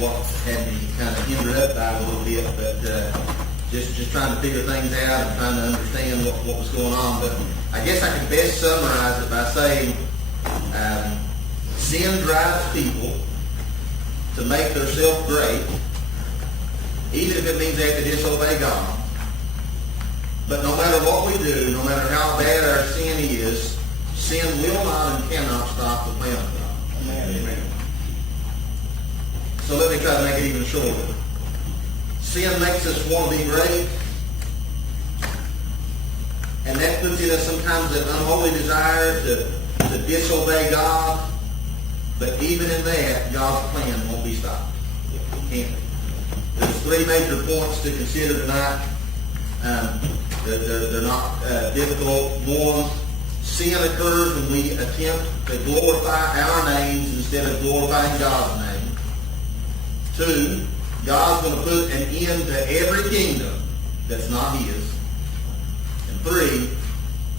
what had me kind of hindered up by a little bit, but just trying to figure things out and trying to understand what was going on. But I guess I can best summarize it by saying sin drives people to make themselves great, even if it means they have to disobey God. But no matter what we do, no matter how bad our sin is, sin will not and cannot stop the plan of God. Amen. So let me try to make it even shorter. Sin makes us want to be great, and that puts in us sometimes an unholy desire to disobey God. But even in that, God's plan won't be stopped. It can't. There's three major points to consider tonight. They're not difficult. One, sin occurs when we attempt to glorify our names instead of glorifying God's name. Two, God's going to put an end to every kingdom that's not His. And three,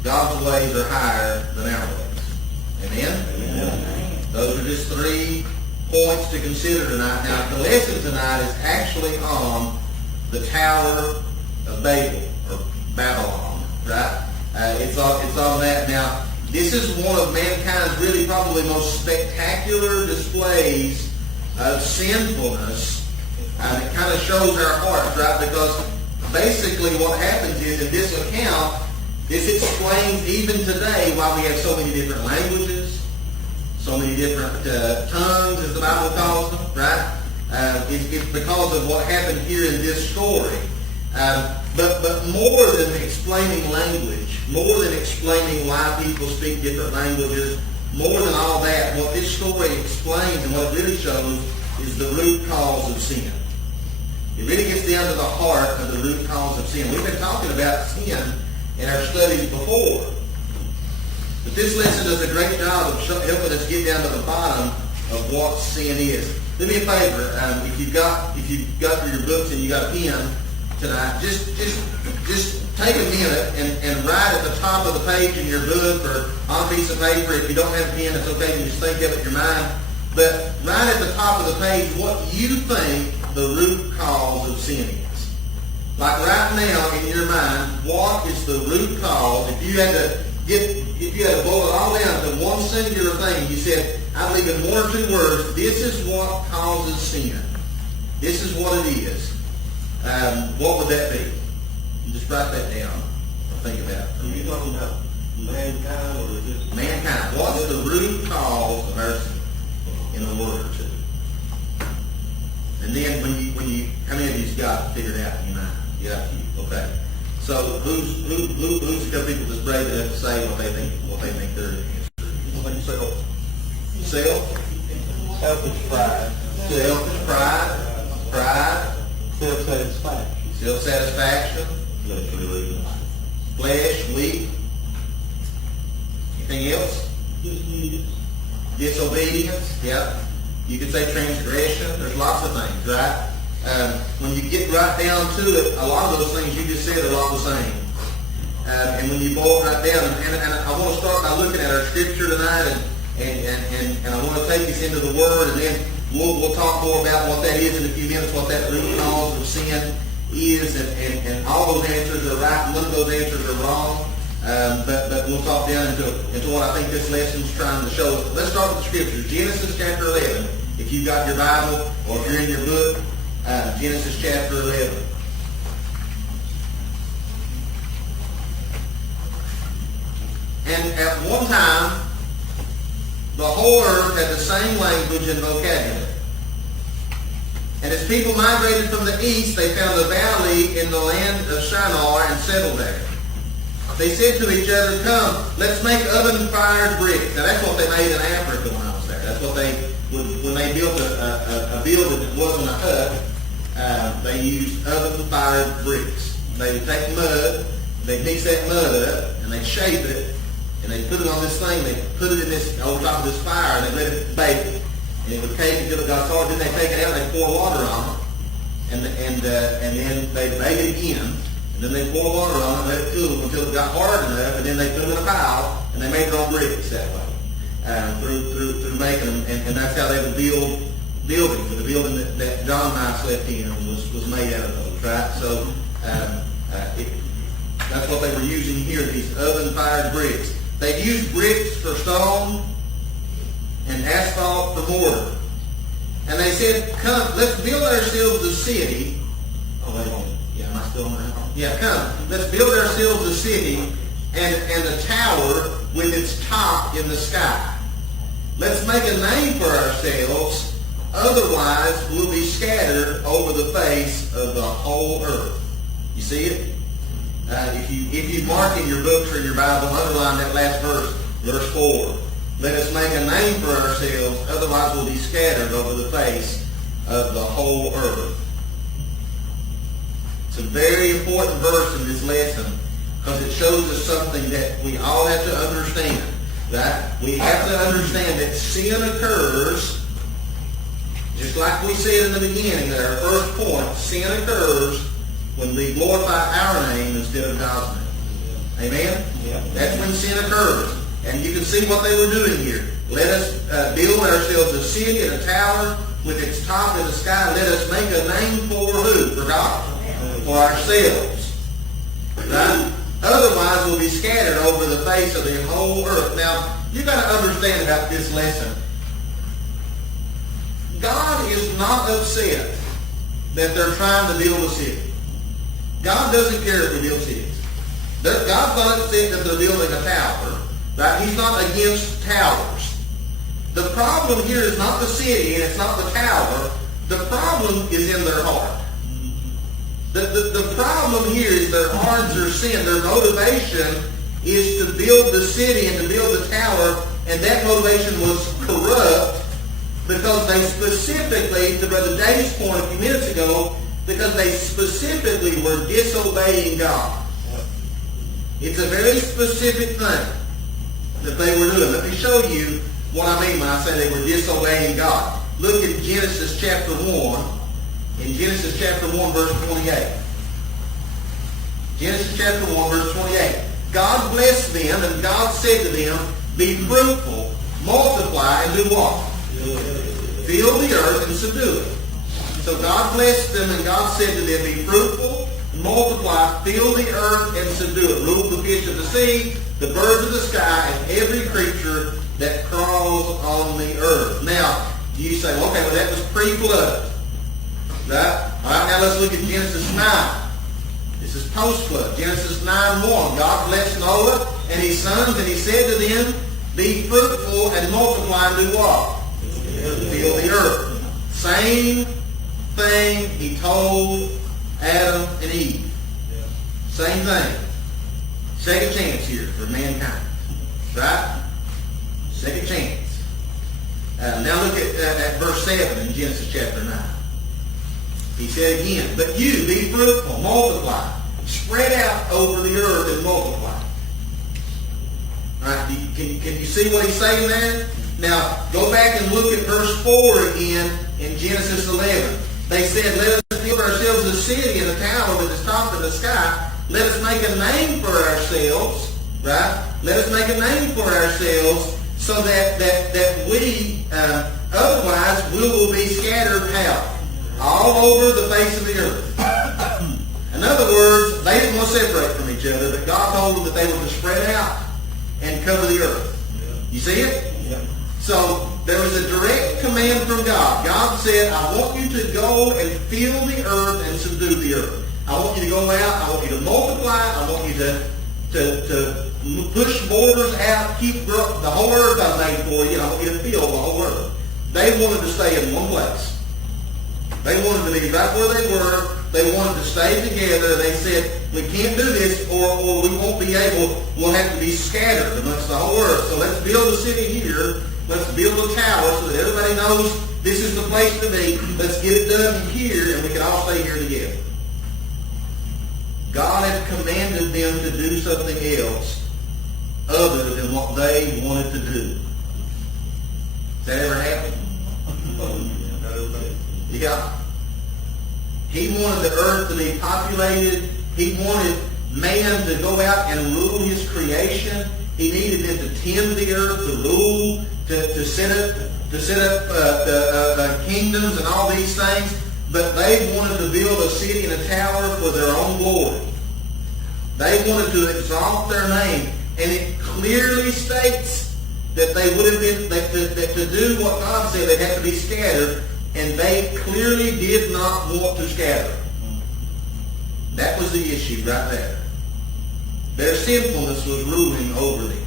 God's ways are higher than our ways. Amen? Amen. Those are just 3 points to consider tonight. Now, the lesson tonight is actually on the Tower of Babel, or Babylon, right? It's on that. Now, this is one of mankind's really probably most spectacular displays of sinfulness. And it kind of shows our hearts, right? Because basically what happens is, in this account, this explains even today why we have so many different languages, so many different tongues, as the Bible calls them, right? It's because of what happened here in this story. But more than explaining language, more than explaining why people speak different languages, more than all that, what this story explains and what it really shows is the root cause of sin. It really gets down to the heart of the root cause of sin. We've been talking about sin in our studies before. But this lesson does a great job of helping us get down to the bottom of what sin is. Do me a favor, if you've got your books and you got a pen tonight, just take a minute and write at the top of the page in your book or on a piece of paper. If you don't have a pen, it's okay. You can just think of it in your mind. But write at the top of the page what you think the root cause of sin is. Like right now in your mind, what is the root cause? If you had to boil it all down to one singular thing, you said, I believe in 1 or 2 words, this is what causes sin. This is what it is. What would that be? You just write that down or think about it. Are you talking about mankind or just mankind? What is the root cause of our sin? In a word or two. And then when you how many of you's got it figured out in your mind? Yeah, you. Okay. So who's a couple people that's brave enough to say what they think their answer is? What do you say? selfish pride? Selfish pride. Self-satisfaction. Self-satisfaction. Flesh, weak. Anything else? Disobedience. Yeah. You could say transgression. There's lots of things, right? When you get right down to it, a lot of those things you just said are all the same. And when you boil it right down, and I want to start by looking at our scripture tonight, and I want to take us into the Word, and then we'll talk more about what that is in a few minutes, what that root cause of sin is, and all those answers are right, and none of those answers are wrong. But we'll talk down into what I think this lesson's trying to show us. Let's start with the scriptures. Genesis chapter 11. If you've got your Bible, or if you're in your book, Genesis chapter 11. And at one time, the whole earth had the same language and vocabulary. And as people migrated from the east, they found a valley in the land of Shinar and settled there. They said to each other, come, let's make oven-fired bricks. Now that's what they made in Africa when I was there. That's what when they built a building that wasn't a hut, they used oven-fired bricks. They would take mud, they'd mix that mud up, and they'd shape it, and they'd put it on this thing, they'd put it in this, over top of this fire, and they'd let it bake. And it would cake until it got hard, then they'd take it out, and they'd pour water on it, and then they'd bake it again. And then they pour water on it, let it cool until it got hard enough, and then they put it in a pile, and they made their own bricks that way, through making them. And that's how they would build building, but the building that John and I slept in was made out of those, right? So that's what they were using here, these oven-fired bricks. They used bricks for stone and asphalt for mortar. And they said, come, let's build ourselves a city. Oh, wait a minute. Yeah, am I still on that? Yeah, come. Let's build ourselves a city and a tower with its top in the sky. Let's make a name for ourselves, otherwise we'll be scattered over the face of the whole earth. You see it? If you mark in your books or in your Bible, underline that last verse, verse 4. Let us make a name for ourselves, otherwise we'll be scattered over the face of the whole earth. It's a very important verse in this lesson because it shows us something that we all have to understand. Right? We have to understand that sin occurs, just like we said in the beginning, at our first point, sin occurs when we glorify our name instead of God's name. Amen? Yeah. That's when sin occurs. And you can see what they were doing here. Let us build ourselves a city and a tower with its top in the sky. Let us make a name for who? For God. For ourselves. Right? Otherwise, we'll be scattered over the face of the whole earth. Now, you've got to understand about this lesson. God is not upset that they're trying to build a city. God doesn't care if we build cities. God's not upset that they're building a tower. Right? He's not against towers. The problem here is not the city and it's not the tower. The problem is in their heart. The problem here is their hearts are sin. Their motivation is to build the city and to build the tower, and that motivation was corrupt because they specifically, to Brother Dave's point a few minutes ago, because they specifically were disobeying God. It's a very specific thing that they were doing. Let me show you what I mean when I say they were disobeying God. Look at Genesis chapter 1. In Genesis chapter 1, verse 28. Genesis chapter 1, verse 28. God blessed them, and God said to them, be fruitful, multiply, and do what? Fill the earth and subdue it. So God blessed them, and God said to them, be fruitful, multiply, fill the earth, and subdue it. Rule the fish of the sea, the birds of the sky, and every creature that crawls on the earth. Now, you say, well, okay, well, that was pre-flood. Right? All right, now let's look at Genesis 9. This is post-flood. Genesis 9:1. God blessed Noah and his sons, and he said to them, be fruitful and multiply and do what? Fill the earth. Same thing he told Adam and Eve. Same thing. Second chance here for mankind. Right? Second chance. Now look at verse 7 in Genesis chapter 9. He said again, but you be fruitful, multiply, spread out over the earth and multiply. All right, can you see what he's saying there? Now, go back and look at verse 4 again in Genesis 11. They said, let us build ourselves a city and a tower with its top in the sky. Let us make a name for ourselves, right? Let us make a name for ourselves so that we, otherwise, we will be scattered out all over the face of the earth. In other words, they didn't want to separate from each other, but God told them that they were to spread out and cover the earth. You see it? Yeah. So there was a direct command from God. God said, I want you to go and fill the earth and subdue the earth. I want you to go out. I want you to multiply. I want you to push borders out, keep the whole earth I made for you. I want you to fill the whole earth. They wanted to stay in one place. They wanted to be right where they were. They wanted to stay together. They said, we can't do this or we won't be able, we'll have to be scattered amongst the whole earth. So let's build a city here. Let's build a tower so that everybody knows this is the place to be. Let's get it done here and we can all stay here together. God had commanded them to do something else other than what they wanted to do. Has that ever happened? Yeah. He wanted the earth to be populated. He wanted man to go out and rule his creation. He needed them to tend the earth, to rule, to set up to set up kingdoms and all these things, but they wanted to build a city and a tower for their own glory. They wanted to exalt their name, and it clearly states that they would have been, that to do what God said, they had to be scattered, and they clearly did not want to scatter. That was the issue right there. Their sinfulness was ruling over them.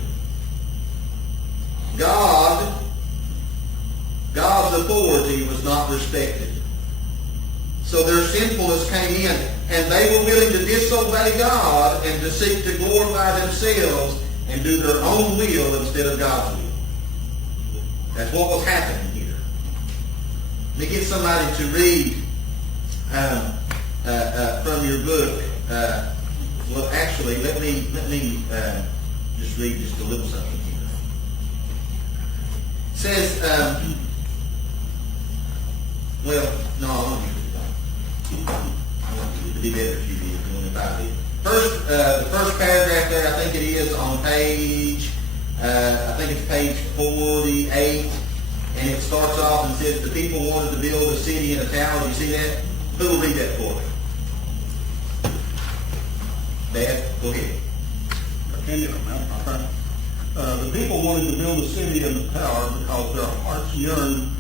God's authority was not respected. So their sinfulness came in, and they were willing to disobey God and to seek to glorify themselves and do their own will instead of God's will. That's what was happening here. Let me get somebody to read from your book. Well, actually, let me just read just a little something here. It says, well, no, I want you to be better if you did than if I did. The first paragraph there, I think it is on page, I think it's page 48, and it starts off and says, the people wanted to build a city and a tower. Do you see that? Who will read that for me? Dad, go ahead. The people wanted to build a city and a tower because their hearts yearned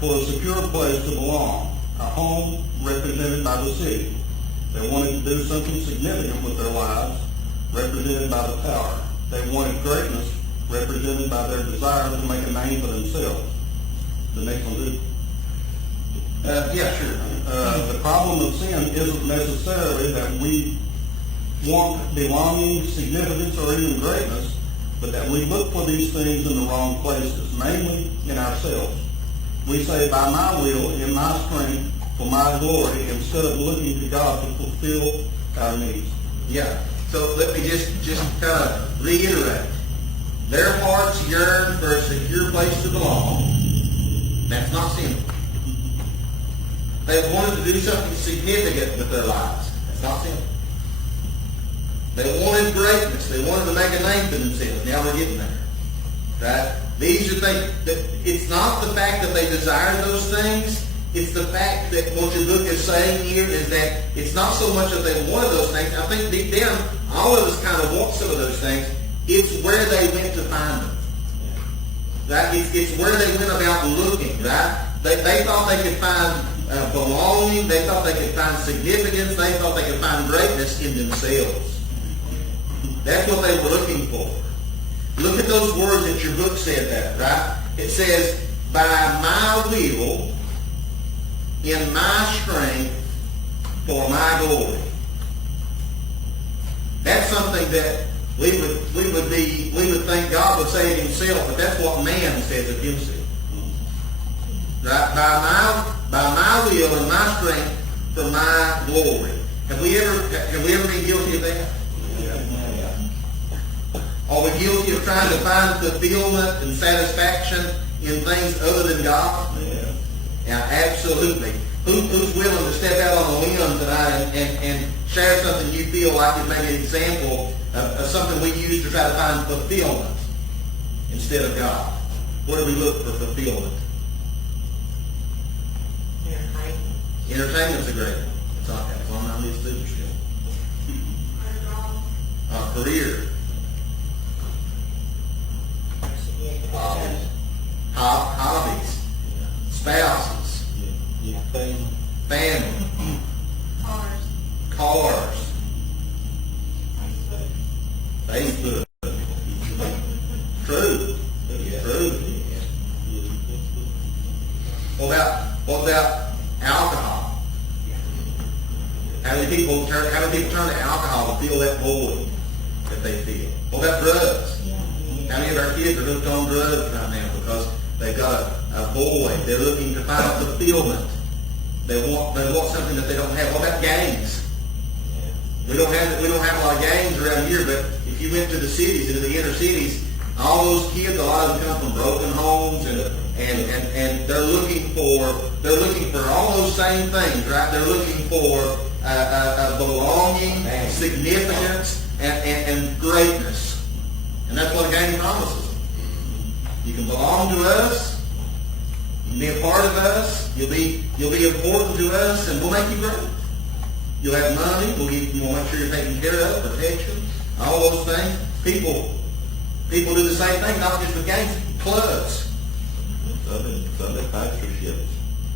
for a secure place to belong, a home represented by the city. They wanted to do something significant with their lives, represented by the tower. They wanted greatness, represented by their desire to make a name for themselves. The next one, dude. Yeah, sure. The problem of sin isn't necessarily that we want belonging, significance, or even greatness, but that we look for these things in the wrong places, namely in ourselves. We say, by my will, in my strength, for my glory, instead of looking to God to fulfill our needs. Yeah. So let me just kind of reiterate. Their hearts yearn for a secure place to belong. That's not sinful. They wanted to do something significant with their lives. That's not sinful. They wanted greatness. They wanted to make a name for themselves. Now we're getting there. Right? These are things that it's not the fact that they desire those things. It's the fact that what your book is saying here is that it's not so much that they wanted those things. I think deep down, all of us kind of want some of those things. It's where they went to find them. Right? It's where they went about looking. Right? They thought they could find belonging. They thought they could find significance. They thought they could find greatness in themselves. That's what they were looking for. Look at those words that your book said that, right? It says, by my will, in my strength, for my glory. That's something that we would think God would say of himself, but that's what man says of himself. Right? By my will and my strength, for my glory. Have we ever been guilty of that? Are we guilty of trying to find fulfillment and satisfaction in things other than God? Yeah, absolutely. Who's willing to step out on a limb tonight and share something you feel like is maybe an example of something we use to try to find fulfillment instead of God? Where do we look for fulfillment? Entertainment's a great one. It's on my list too. Career. Hobbies. Spouses. Family. Cars. Facebook. True. What about alcohol? How many people turn to alcohol to fill that void that they feel? What about drugs? How many of our kids are hooked on drugs right now because they've got a void? They're looking to find fulfillment. They want something that they don't have. What about gangs? We don't have a lot of gangs around here, but if you went to the cities, into the inner cities, all those kids, a lot of them come from broken homes, and they're looking for all those same things, right? They're looking for belonging, significance, and greatness. And that's what a gang promises. You can belong to us, Be a part of us. You'll be important to us, and we'll make you great. You'll have money. We'll make sure you're taken care of, protection, all those things. People do the same thing, not just with gangs, clubs. Sunday pastorships.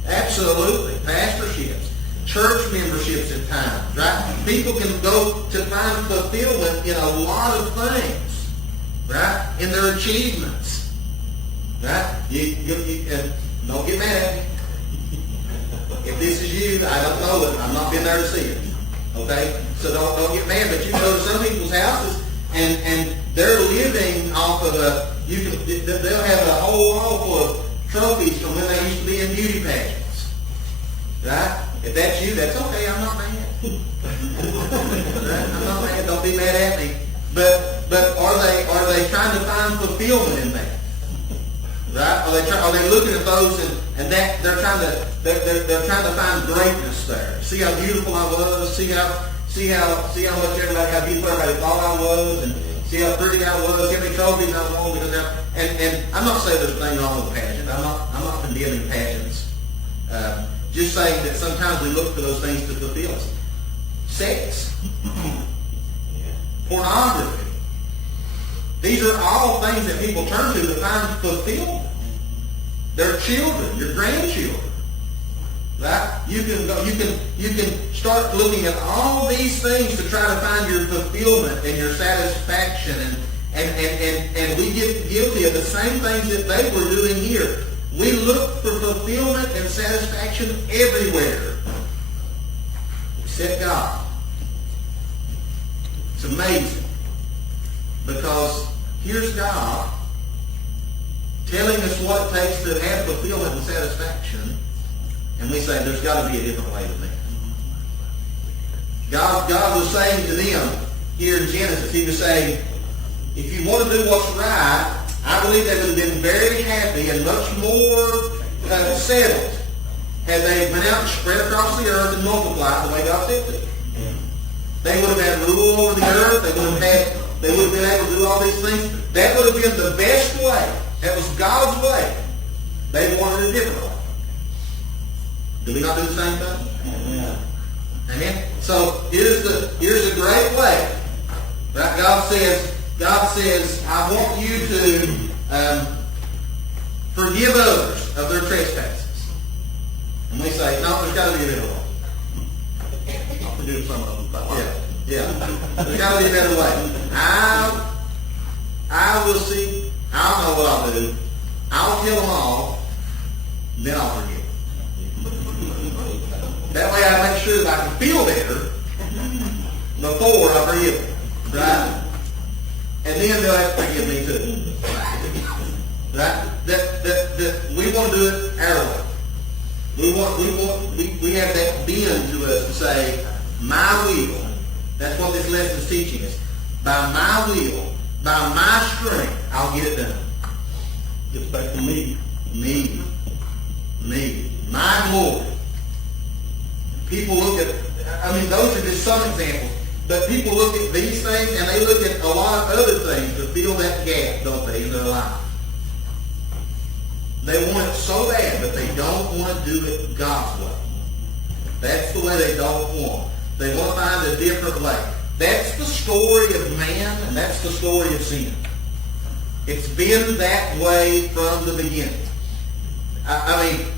Absolutely, pastorships, church memberships at times, right? People can go to find fulfillment in a lot of things, right? In their achievements, right? And don't get mad at me. If this is you, I don't know it. I've not been there to see it. Okay? So don't get mad. But you go to some people's houses and they're living off of they'll have a whole wall full of trophies from when they used to be in beauty pageants. Right? If that's you, that's okay. I'm not mad. Right? I'm not mad. Don't be mad at me. But are they trying to find fulfillment in that? Right? Are they looking at those and that they're trying to find greatness there? See how beautiful I was. See how much how beautiful everybody thought I was, and see how pretty I was. See how many trophies I won because and I'm not saying there's anything wrong with pageant. I'm not condemning pageants. Just saying that sometimes we look for those things to fulfill us. Sex, pornography. These are all things that people turn to find fulfillment. Their children, your grandchildren. Right? You can start looking at all these things to try to find your fulfillment and your satisfaction, and we get guilty of the same things that they were doing here. We look for fulfillment and satisfaction everywhere except God. It's amazing. Because here's God telling us what it takes to have fulfillment and satisfaction, and we say there's got to be a different way than that. God was saying to them here in Genesis, he was saying, if you want to do what's right, I believe they would have been very happy and much more settled had they been out and spread across the earth and multiplied the way God said to. They would have had rule over the earth. They would have been able to do all these things. That would have been the best way. That was God's way. They wanted a different way. Do we not do the same thing? Amen. Amen. So here's a great way. Right? God says, I want you to forgive others of their trespasses. And we say, no, there's got to be a better way. I'll forgive some of them. Yeah. There's got to be a better way. I will see. I'll know what I'll do. I'll kill them all. Then I'll forgive. That way I make sure that I can feel better before I forgive them. Right? And then they'll have to forgive me too. Right? That we want to do it our way. We have that bend to us to say, my will. That's what this lesson is teaching us. By my will, by my strength, I'll get it done. Gets back to me. Me. My glory. People look at, those are just some examples. But people look at these things and they look at a lot of other things to fill that gap, don't they, in their life. They want it so bad, but they don't want to do it God's way. That's the way they don't want. They want to find a different way. That's the story of man, and that's the story of sin. It's been that way from the beginning.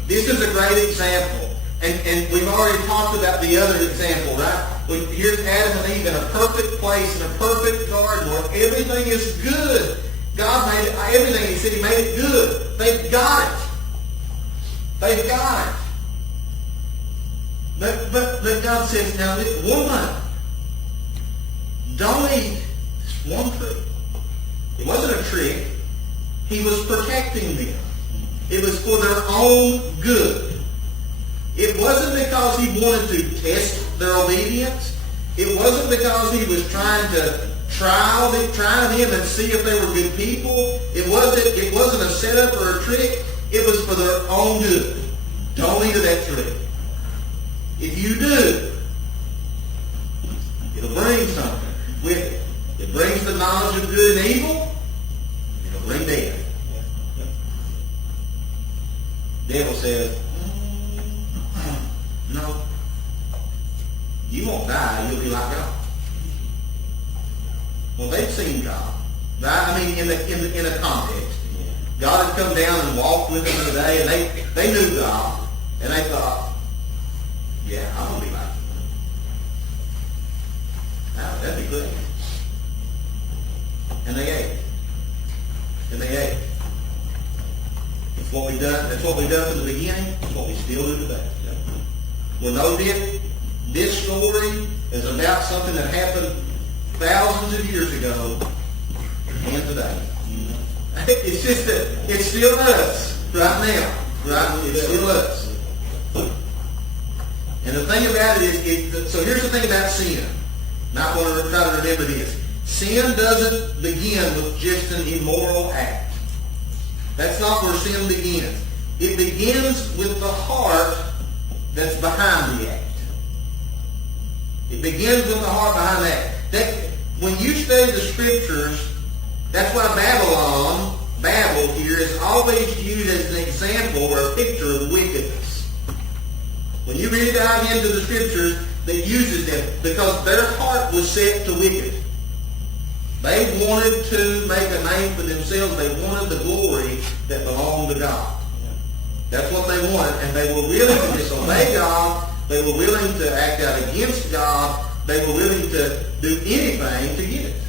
This is a great example. And we've already talked about the other example, right? Here's Adam and Eve in a perfect place, in a perfect garden where everything is good. God made everything. He said He made it good. They've got it. But God says, now, woman, don't eat this one tree. It wasn't a trick. He was protecting them. It was for their own good. It wasn't because He wanted to test their obedience. It wasn't because He was trying to try them and see if they were good people. It wasn't a setup or a trick. It was for their own good. Don't eat of that tree. If you do, it'll bring something with it. It brings the knowledge of good and evil. It'll bring death. the devil says, no, you won't die, you'll be like God. Well, they've seen God, right? I mean, in a context. God had come down and walked with them today, and they knew God, and they thought, yeah, I'm going to be like him. That'd be good. And they ate. That's what we've done from the beginning. That's what we still do today. Well, know this story is about something that happened thousands of years ago and today. It's just that it's still us right now. Right? It's still us. And the thing about it is, so here's the thing about sin. Not going to try to remember this. Sin doesn't begin with just an immoral act. That's not where sin begins. It begins with the heart that's behind the act. It begins with the heart behind that. When you study the Scriptures, that's why Babel here, is always used as an example or a picture of wickedness. When you really dive into the Scriptures, that uses them because their heart was set to wicked. They wanted to make a name for themselves. They wanted the glory that belonged to God. That's what they wanted, and they were willing to disobey God. They were willing to act out against God. They were willing to do anything to get it.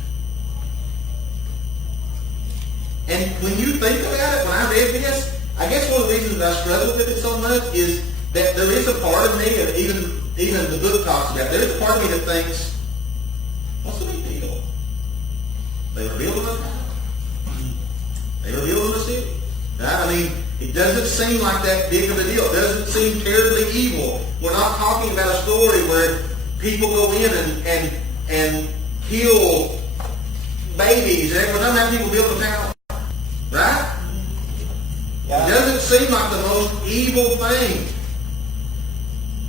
And when you think about it, when I read this, I guess one of the reasons that I struggle with it so much is that there is a part of me, and even the book talks about, there is a part of me that thinks, what's the big deal? They were building a town. They were building a city. Right? I mean, it doesn't seem like that big of a deal. It doesn't seem terribly evil. We're not talking about a story where people go in and kill babies. We're not having people build a town. Right? Yeah. It doesn't seem like the most evil thing.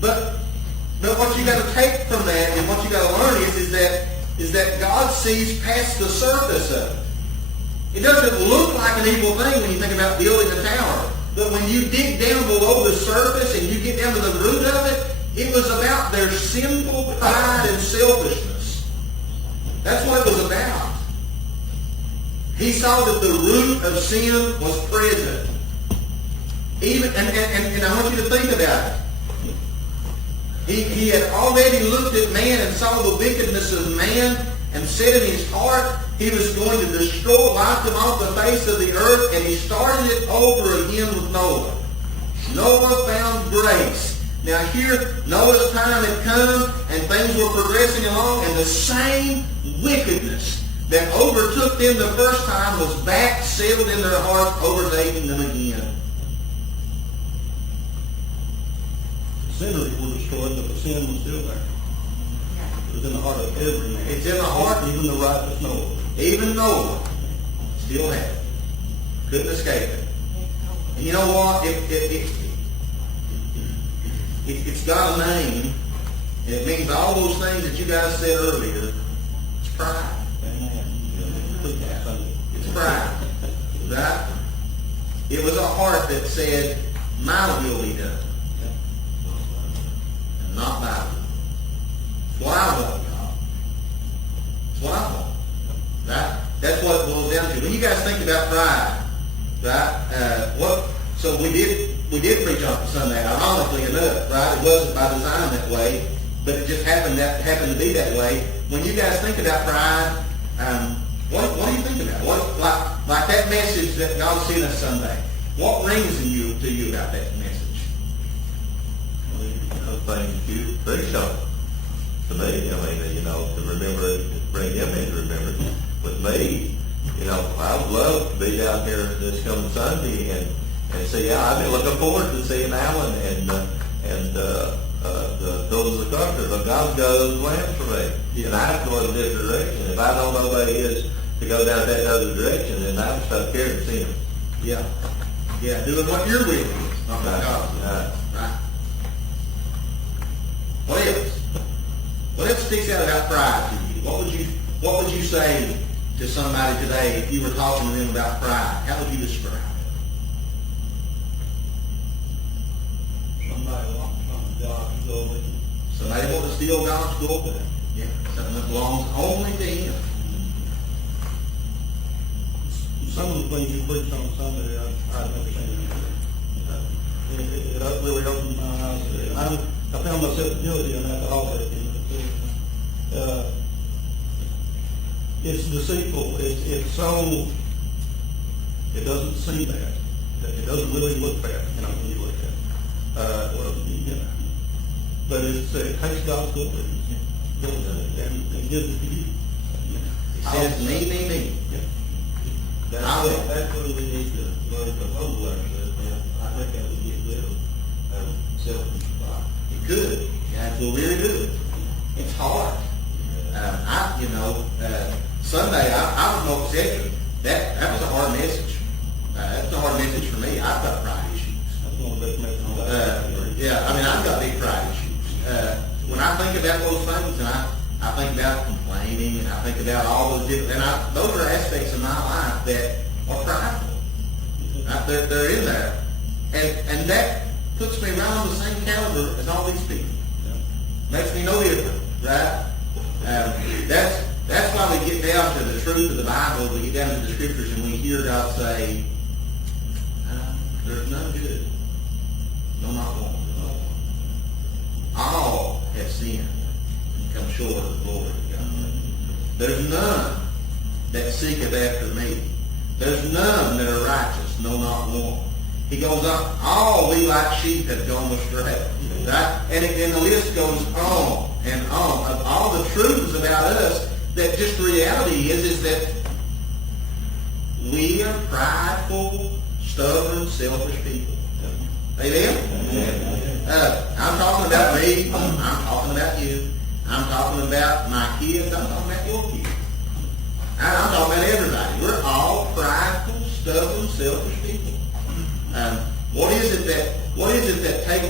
But what you got to take from that, and what you got to learn is that God sees past the surface of it. It doesn't look like an evil thing when you think about building a tower. But when you dig down below the surface and you get down to the root of it, it was about their sinful pride and selfishness. That's what it was about. He saw that the root of sin was present. And I want you to think about it. He had already looked at man and saw the wickedness of man and said in his heart he was going to destroy, wipe them off the face of the earth, and he started it over again with Noah. Noah found grace. Now here, Noah's time had come and things were progressing along, and the same wickedness that overtook them the first time was back, settled in their hearts, overtaking them again. Sinners were destroyed, but the sin was still there. It was in the heart of every man. It's in the heart. Even the righteous Noah. Even Noah still had it. Couldn't escape it. And you know what? It's got a name, and it means all those things that you guys said earlier. It's pride. It's pride. Right? It was a heart that said, my will be done. And not thy will. It's what I want, God. It's what I want. Right? That's what it boils down to. When you guys think about pride, right? So we did preach on Sunday, ironically enough, right? It wasn't by design that way, but it just happened to be that way. When you guys think about pride, what do you think about? Like that message that God sent us Sunday. What rings to you about that message? Things you preached on. To me, to remember it, bring him into remembrance. With me, I would love to be down here this coming Sunday and see. I've been looking forward to seeing Alan and the those of the country. But God's got those plans for me, and I have to go in a different direction. If I don't obey His to go down that other direction, then I'm stuck here and see Him. Yeah, doing what your will is, not what God's will. Right. What else? What else sticks out about pride to you? What would you say to somebody today if you were talking to them about pride? How would you describe still God's glory. Yeah, something that belongs only to Him. Some of the things you preached on Sunday, I never seen it really opened my eyes. And I found myself guilty in that already. It's deceitful. It's so. It doesn't seem bad. It doesn't really look bad, when you look at it. But it takes God's glory and gives it to you. It says, me. Yeah. That's what we need to learn from humble ourselves. I think that would get rid of selfish pride. It could. Yeah, it will really do it. It's hard. Sunday, I was no exception. That was a hard message. That was a hard message for me. I've got pride issues. That's one of the best messages I've got big pride issues. When I think about those things, and I think about complaining, and I think about all those different, those are aspects of my life that are prideful. They're in there, and that puts me right on the same caliber as all these people. Makes me no different, right? That's why we get down to the truth of the Bible. We get down to the Scriptures, and we hear God say, "There's none good, no, not one. All have sinned and come short of the glory of God. There's none that seeketh after me. There's none that are righteous, no, not one." He goes on, all we like sheep have gone astray. Right? And the list goes on and on of all the truths about us, that just the reality is that we are prideful, stubborn, selfish people. Amen? I'm talking about me. I'm talking about you. I'm talking about my kids. I'm talking about your kids. I'm talking about everybody. We're all prideful, stubborn, selfish people. What is it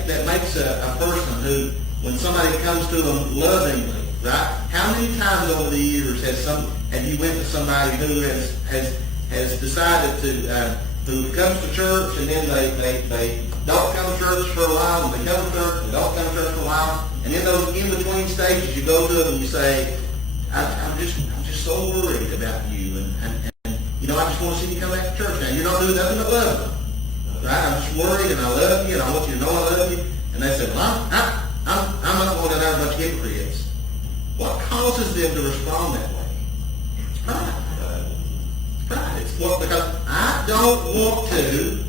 that makes a person who, when somebody comes to them lovingly, right? How many times over the years have you went to somebody who has decided to who comes to church, and then they don't come to church for a while, and they come to church, and don't come to church for a while, and in those in-between stages, you go to them and you say, I'm just so worried about you, and I just want to see you come back to church. Now, you're not doing nothing but love them, right? I'm just worried, and I love you, and I want you to know I love you. And they say, well, I'm not going to have a bunch of hypocrites. What causes them to respond that way? It's pride. Pride. It's because I don't want to,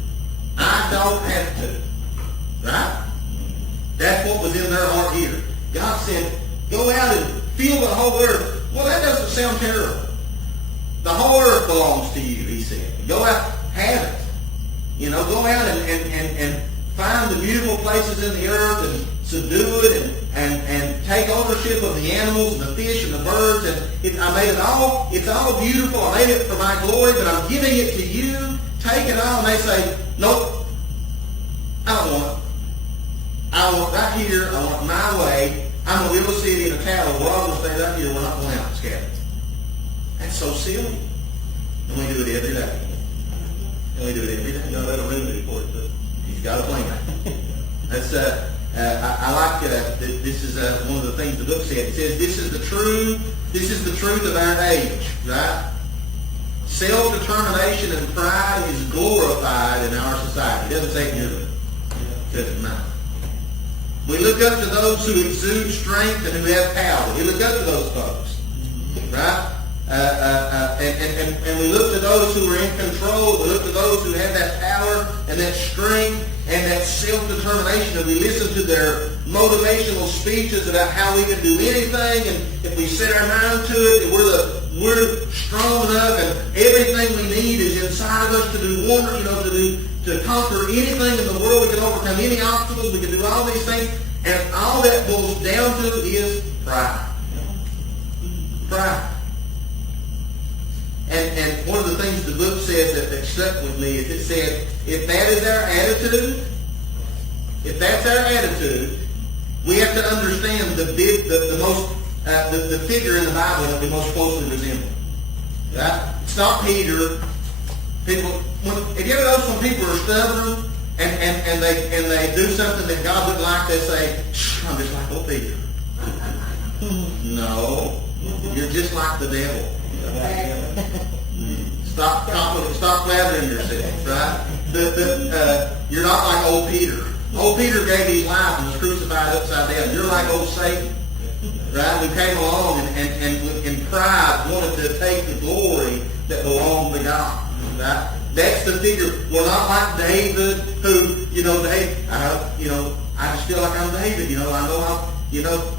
I don't have to. Right? That's what was in their heart here. God said, go out and fill the whole earth. Well, that doesn't sound terrible. The whole earth belongs to you, he said. Go out, have it. Go out and find the beautiful places in the earth and subdue it and take ownership of the animals and the fish and the birds. And I made it all. It's all beautiful. I made it for my glory, but I'm giving it to you. Take it all. And they say, nope, I don't want it. I want right here. I want my way. I'm going to build a city in a town. We're all going to stay right here. We're not going out and scatter. That's so silly. And we do it every day. And we do it every day. That's a remedy for it, too. He's got a plan. That's I like this is one of the things the book said. It says this is the truth of our age, right? Self-determination and pride is glorified in our society. It doesn't say it here. It doesn't matter. We look up to those who exude strength and who have power. We look up to those folks, right? And we look to those who are in control. We look to those who have that power and that strength and that self-determination. And we listen to their motivational speeches about how we can do anything, and if we set our mind to it, we're strong enough, and everything we need is inside of us to do to conquer anything in the world. We can overcome any obstacles. We can do all these things, and all that boils down to is pride. Pride. And one of the things the book says that stuck with me is it said, if that is our attitude, if that's our attitude, we have to understand the figure in the Bible that we most closely resemble. Right? It's not Peter. If you ever notice when people are stubborn and they do something that God wouldn't like, they say, I'm just like old Peter. No. You're just like the devil. Stop flattering yourself, right? You're not like old Peter. Old Peter gave his life and was crucified upside down. You're like old Satan, right? Who came along and in pride wanted to take the glory that belonged to God, right? That's the figure. We're not like David, who, I just feel like I'm David. I know I'm,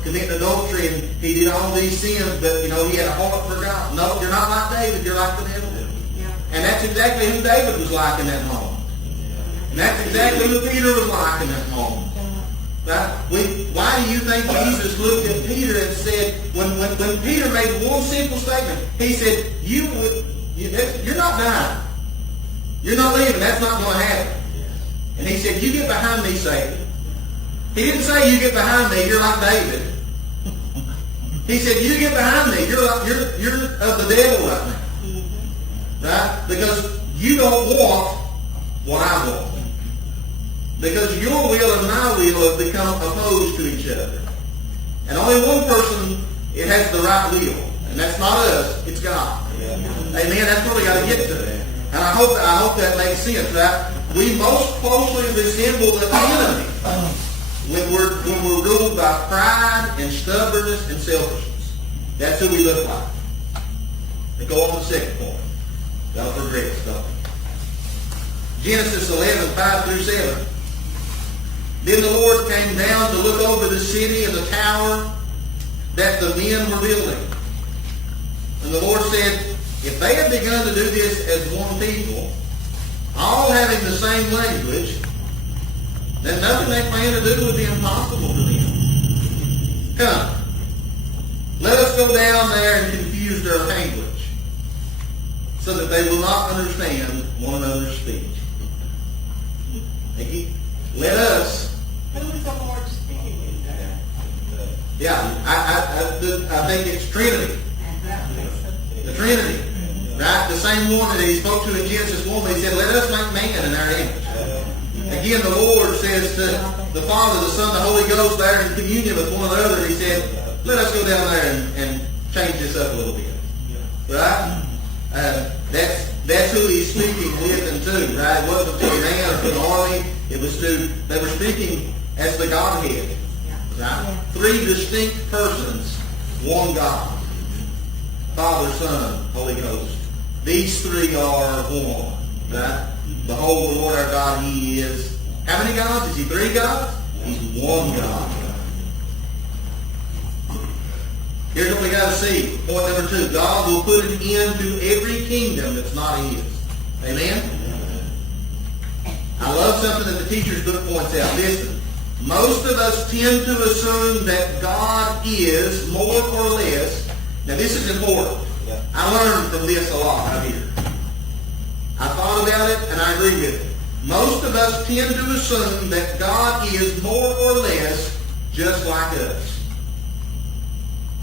committing adultery and he did all these sins, but, he had a heart for God. No, you're not like David. You're like the devil. And that's exactly who David was like in that moment. And that's exactly who Peter was like in that moment. Right? Why do you think Jesus looked at Peter and said, when Peter made one simple statement, he said, you're not dying. You're not leaving. That's not going to happen. And he said, you get behind me, Satan. He didn't say, you get behind me, you're like David. He said, you get behind me, you're of the devil right now. Right? Because you don't want what I want. Because your will and my will have become opposed to each other. And only one person, it has the right will. And that's not us, it's God. Amen. That's what we got to get to. And I hope that makes sense, right? We most closely resemble the enemy when we're ruled by pride and stubbornness and selfishness. That's who we look like. And go on to the second point. Don't progress, don't we? Genesis 11, 5 through 7. Then the Lord came down to look over the city and the tower that the men were building. And the Lord said, if they had begun to do this as one people, all having the same language, then nothing they plan to do would be impossible to them. Come, let us go down there and confuse their language, so that they will not understand one another's speech. Let us. Who is the Lord speaking in there? Yeah, I think it's Trinity. The Trinity. Right? The same one that he spoke to in Genesis 1, he said, let us make man in our image. Again, the Lord says to the Father, the Son, the Holy Ghost there in communion with one another, he said, let us go down there and change this up a little bit. Right? That's who he's speaking with and to, right? It wasn't to a man or to an army. It was they were speaking as the Godhead. Right? Three distinct persons, one God. Father, Son, Holy Ghost. These three are one. Right? Behold the Lord our God, He is. How many gods? Is He three gods? He's one God. Here's what we got to see. Point number 2. God will put an end to every kingdom that's not His. Amen? I love something that the teacher's book points out. Listen. Most of us tend to assume that God is more or less. Now this is important. I learned from this a lot right here. I thought about it and I agree with it. Most of us tend to assume that God is more or less just like us.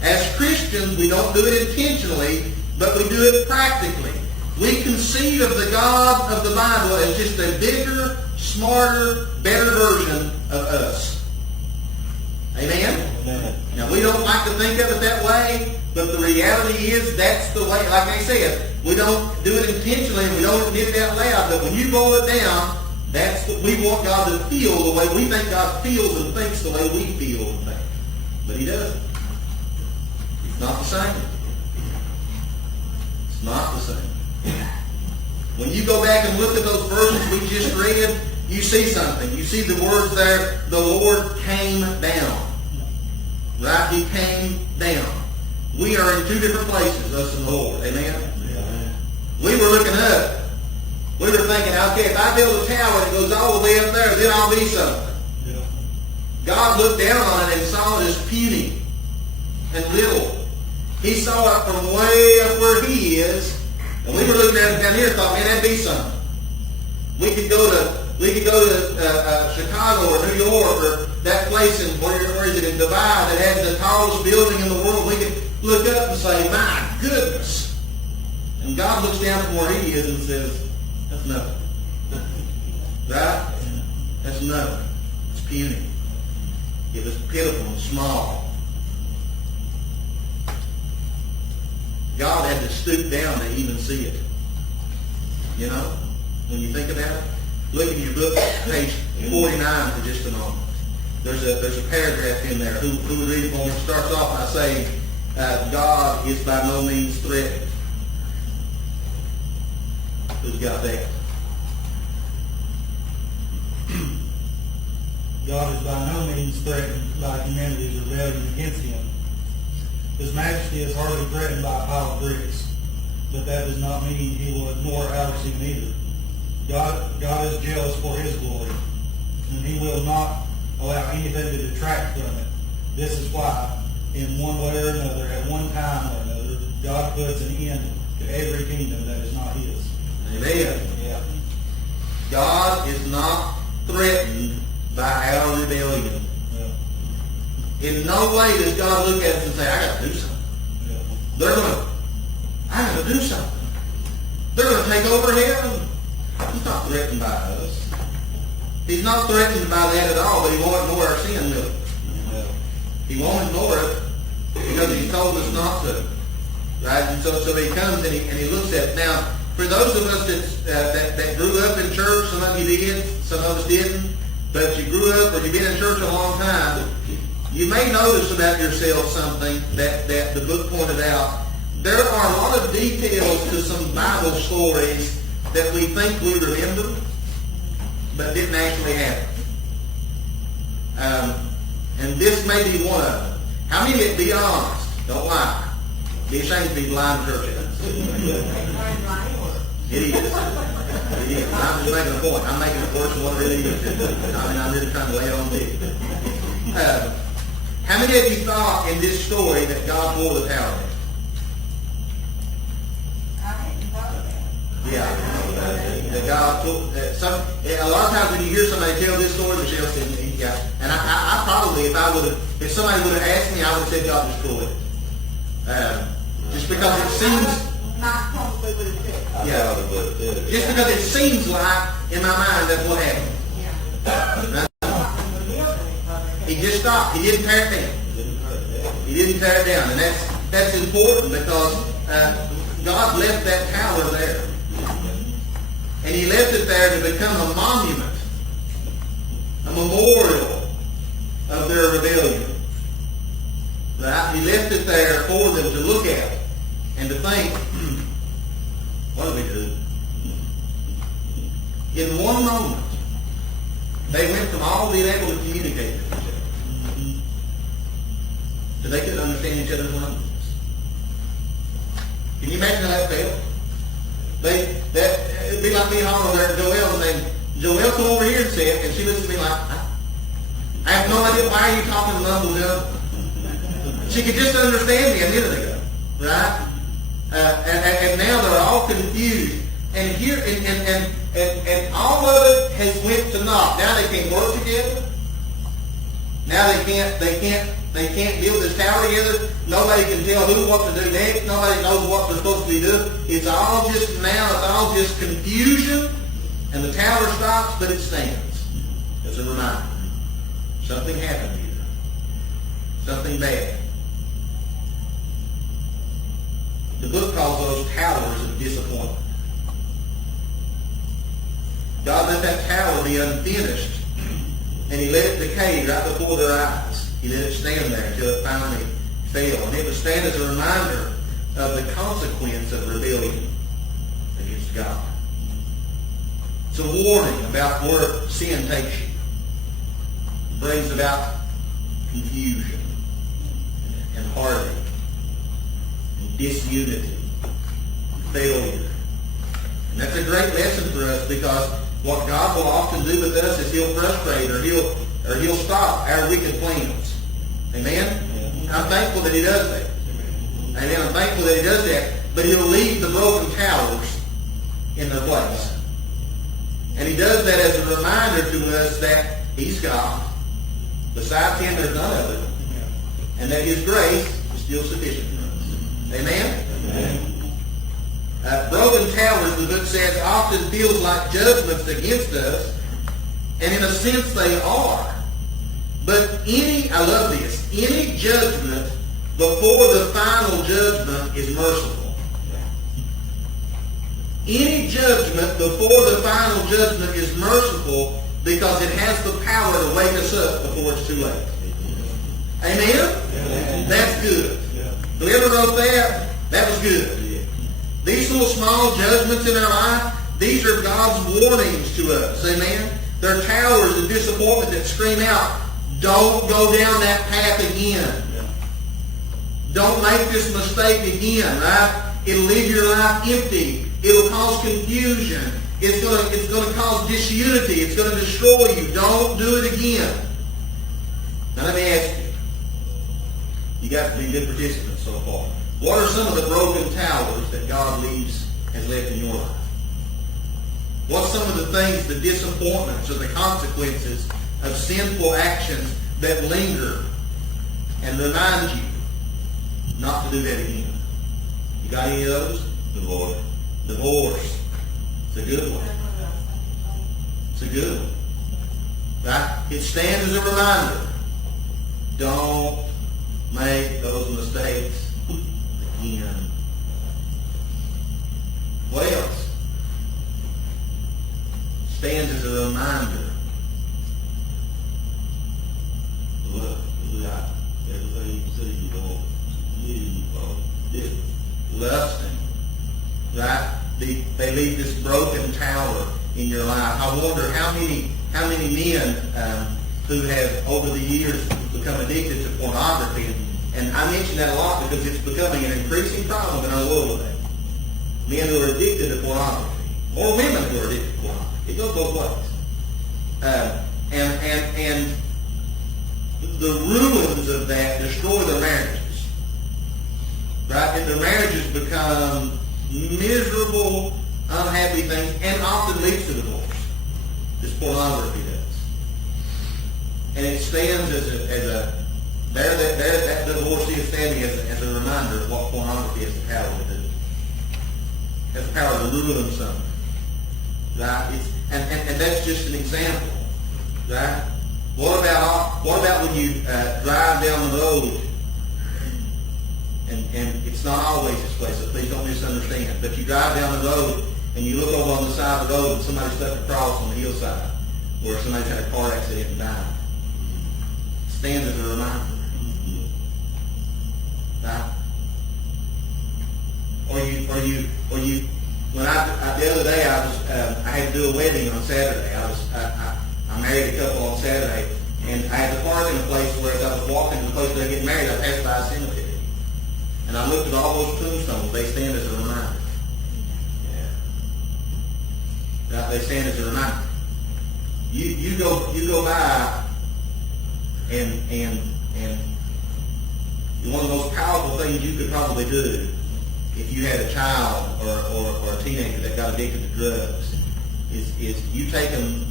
As Christians, we don't do it intentionally, but we do it practically. We conceive of the God of the Bible as just a bigger, smarter, better version of us. Amen? Amen. Now, we don't like to think of it that way, but the reality is that's the way, like I said, we don't do it intentionally and we don't admit it out loud, but when you boil it down, we want God to feel the way we think God feels and thinks the way we feel and think. But He doesn't. It's not the same. It's not the same. When you go back and look at those verses we just read, you see something. You see the words there, the Lord came down. Right? He came down. We are in two different places, us and the Lord. Amen? Yeah. We were looking up. We were thinking, okay, if I build a tower that goes all the way up there, then I'll be something. Yeah. God looked down on it and saw it as puny and little. He saw it from way up where He is, and we were looking at it down here and thought, man, that'd be something. We could go to Chicago or New York or that place in where is it in Dubai that has the tallest building in the world. We could look up and say, my goodness. And God looks down from where He is and says, that's nothing. Right? That's nothing. It's puny. It was pitiful and small. God had to stoop down to even see it. You know, when you think about it, look in your book, page 49 for just a moment. There's a paragraph in there. Who would read it for me? It starts off by saying, God is by no means threatened. Who's got that? God is by no means threatened by humanity's rebellion against him. His majesty is hardly threatened by a pile of bricks, but that does not mean he will ignore our sin either. God is jealous for his glory, and he will not allow anything to detract from it. This is why, in one way or another, at one time or another, God puts an end to every kingdom that is not his. Amen. Yeah. God is not threatened by our rebellion. Yeah. In no way does God look at us and say, I got to do something. Yeah. I got to do something. They're going to take over heaven. He's not threatened by us. He's not threatened by that at all, but he won't ignore our sin, will he? Yeah. He won't ignore it because he told us not to. Right? And so he comes and he looks at it. Now, for those of us that grew up in church, some of you did, some of us didn't, but you grew up or you've been in church a long time, you may notice about yourself something that the book pointed out. There are a lot of details to some Bible stories that we think we remember, but didn't actually happen. And this may be one of them. How many, be honest, don't lie, be ashamed to be blind in church house? It is. It is. I'm just making a point. I'm making it worse than what it really is. I'm really trying to lay it on thick. How many of you thought in this story that God wore the tower down? I hadn't thought of that. Yeah. That God took, a lot of times when you hear somebody tell this story, Michelle said, yeah. And I probably, if somebody would have asked me, I would have said God destroyed it. Just because it seems, Not probably would have said. yeah. Just because it seems like, in my mind, that's what happened. Yeah. He just stopped. He didn't tear it down. He didn't tear it down. And that's important because God left that tower there. And he left it there to become a monument, a memorial of their rebellion. Right? He left it there for them to look at and to think, what do we do? In one moment, they went from all being able to communicate with each other so they could understand each other's languages. Can you imagine how that felt? It'd be like me hollering there at Joelle and saying, Joelle, come over here and say it. And she looks at me like, I have no idea why you're talking mumble jumble. She could just understand me a minute ago, right? And now they're all confused. And here, and all of it has went to naught. Now they can't work together. Now they can't build this tower together. Nobody can tell who what to do next. Nobody knows what they're supposed to be doing. It's all just confusion. And the tower stops, but it stands. As a reminder. Something happened here. Something bad. The book calls those towers of disappointment. God let that tower be unfinished, and he let it decay right before their eyes. He let it stand there until it finally fell. And it would stand as a reminder of the consequence of rebellion against God. It's a warning about where sin takes you. It brings about confusion and heartache and disunity and failure. And that's a great lesson for us because what God will often do with us is he'll frustrate or he'll stop our wicked plans. Amen? I'm thankful that he does that. Amen. I'm thankful that he does that. But he'll leave the broken towers in their place. And he does that as a reminder to us that he's God. Besides him, there's none other. And that his grace is still sufficient for us. Amen? Amen. Broken towers, the book says, often feels like judgments against us. And in a sense they are. But I love this, any judgment before the final judgment is merciful. Any judgment before the final judgment is merciful because it has the power to wake us up before it's too late. Amen? That's good. Whoever wrote that, that was good. These little small judgments in our life, these are God's warnings to us. Amen? They're towers of disappointment that scream out, don't go down that path again. Don't make this mistake again, right? It'll leave your life empty. It'll cause confusion. It's going to cause disunity. It's going to destroy you. Don't do it again. Now let me ask you. You guys have been good participants so far. What are some of the broken towers that God has left in your life? What's some of the things, the disappointments or the consequences of sinful actions that linger and remind you not to do that again? You got any of those? Divorce. It's a good one. It's a good one. Right? It stands as a reminder. Don't make those mistakes again. What else? Stands as a reminder. Look, everything you see, you don't do. Lusting. Right? They leave this broken tower in your life. I wonder how many men who have over the years become addicted to pornography, and I mention that a lot because it's becoming an increasing problem in our world today. Men who are addicted to pornography, or women who are addicted to pornography. It goes both ways. And the ruins of that destroy their marriages. Right? And their marriages become miserable, unhappy things, and often leads to divorce. This pornography does. And it stands that divorcee is standing as a reminder of what pornography has the power to do. It has the power to ruin something. Right? And that's just an example. Right? What about when you drive down the road, and it's not always this way, so please don't misunderstand, but you drive down the road and you look over on the side of the road and somebody stuck a cross on the hillside where somebody's had a car accident and died. It stands as a reminder. Right? Or you. When the other day I had to do a wedding on Saturday. I married a couple on Saturday, and I had to park in a place where as I was walking to the place where they get married, I passed by a cemetery. And I looked at all those tombstones. They stand as a reminder. Yeah. They stand as a reminder. You go by, and one of the most powerful things you could probably do if you had a child or a teenager that got addicted to drugs is you take them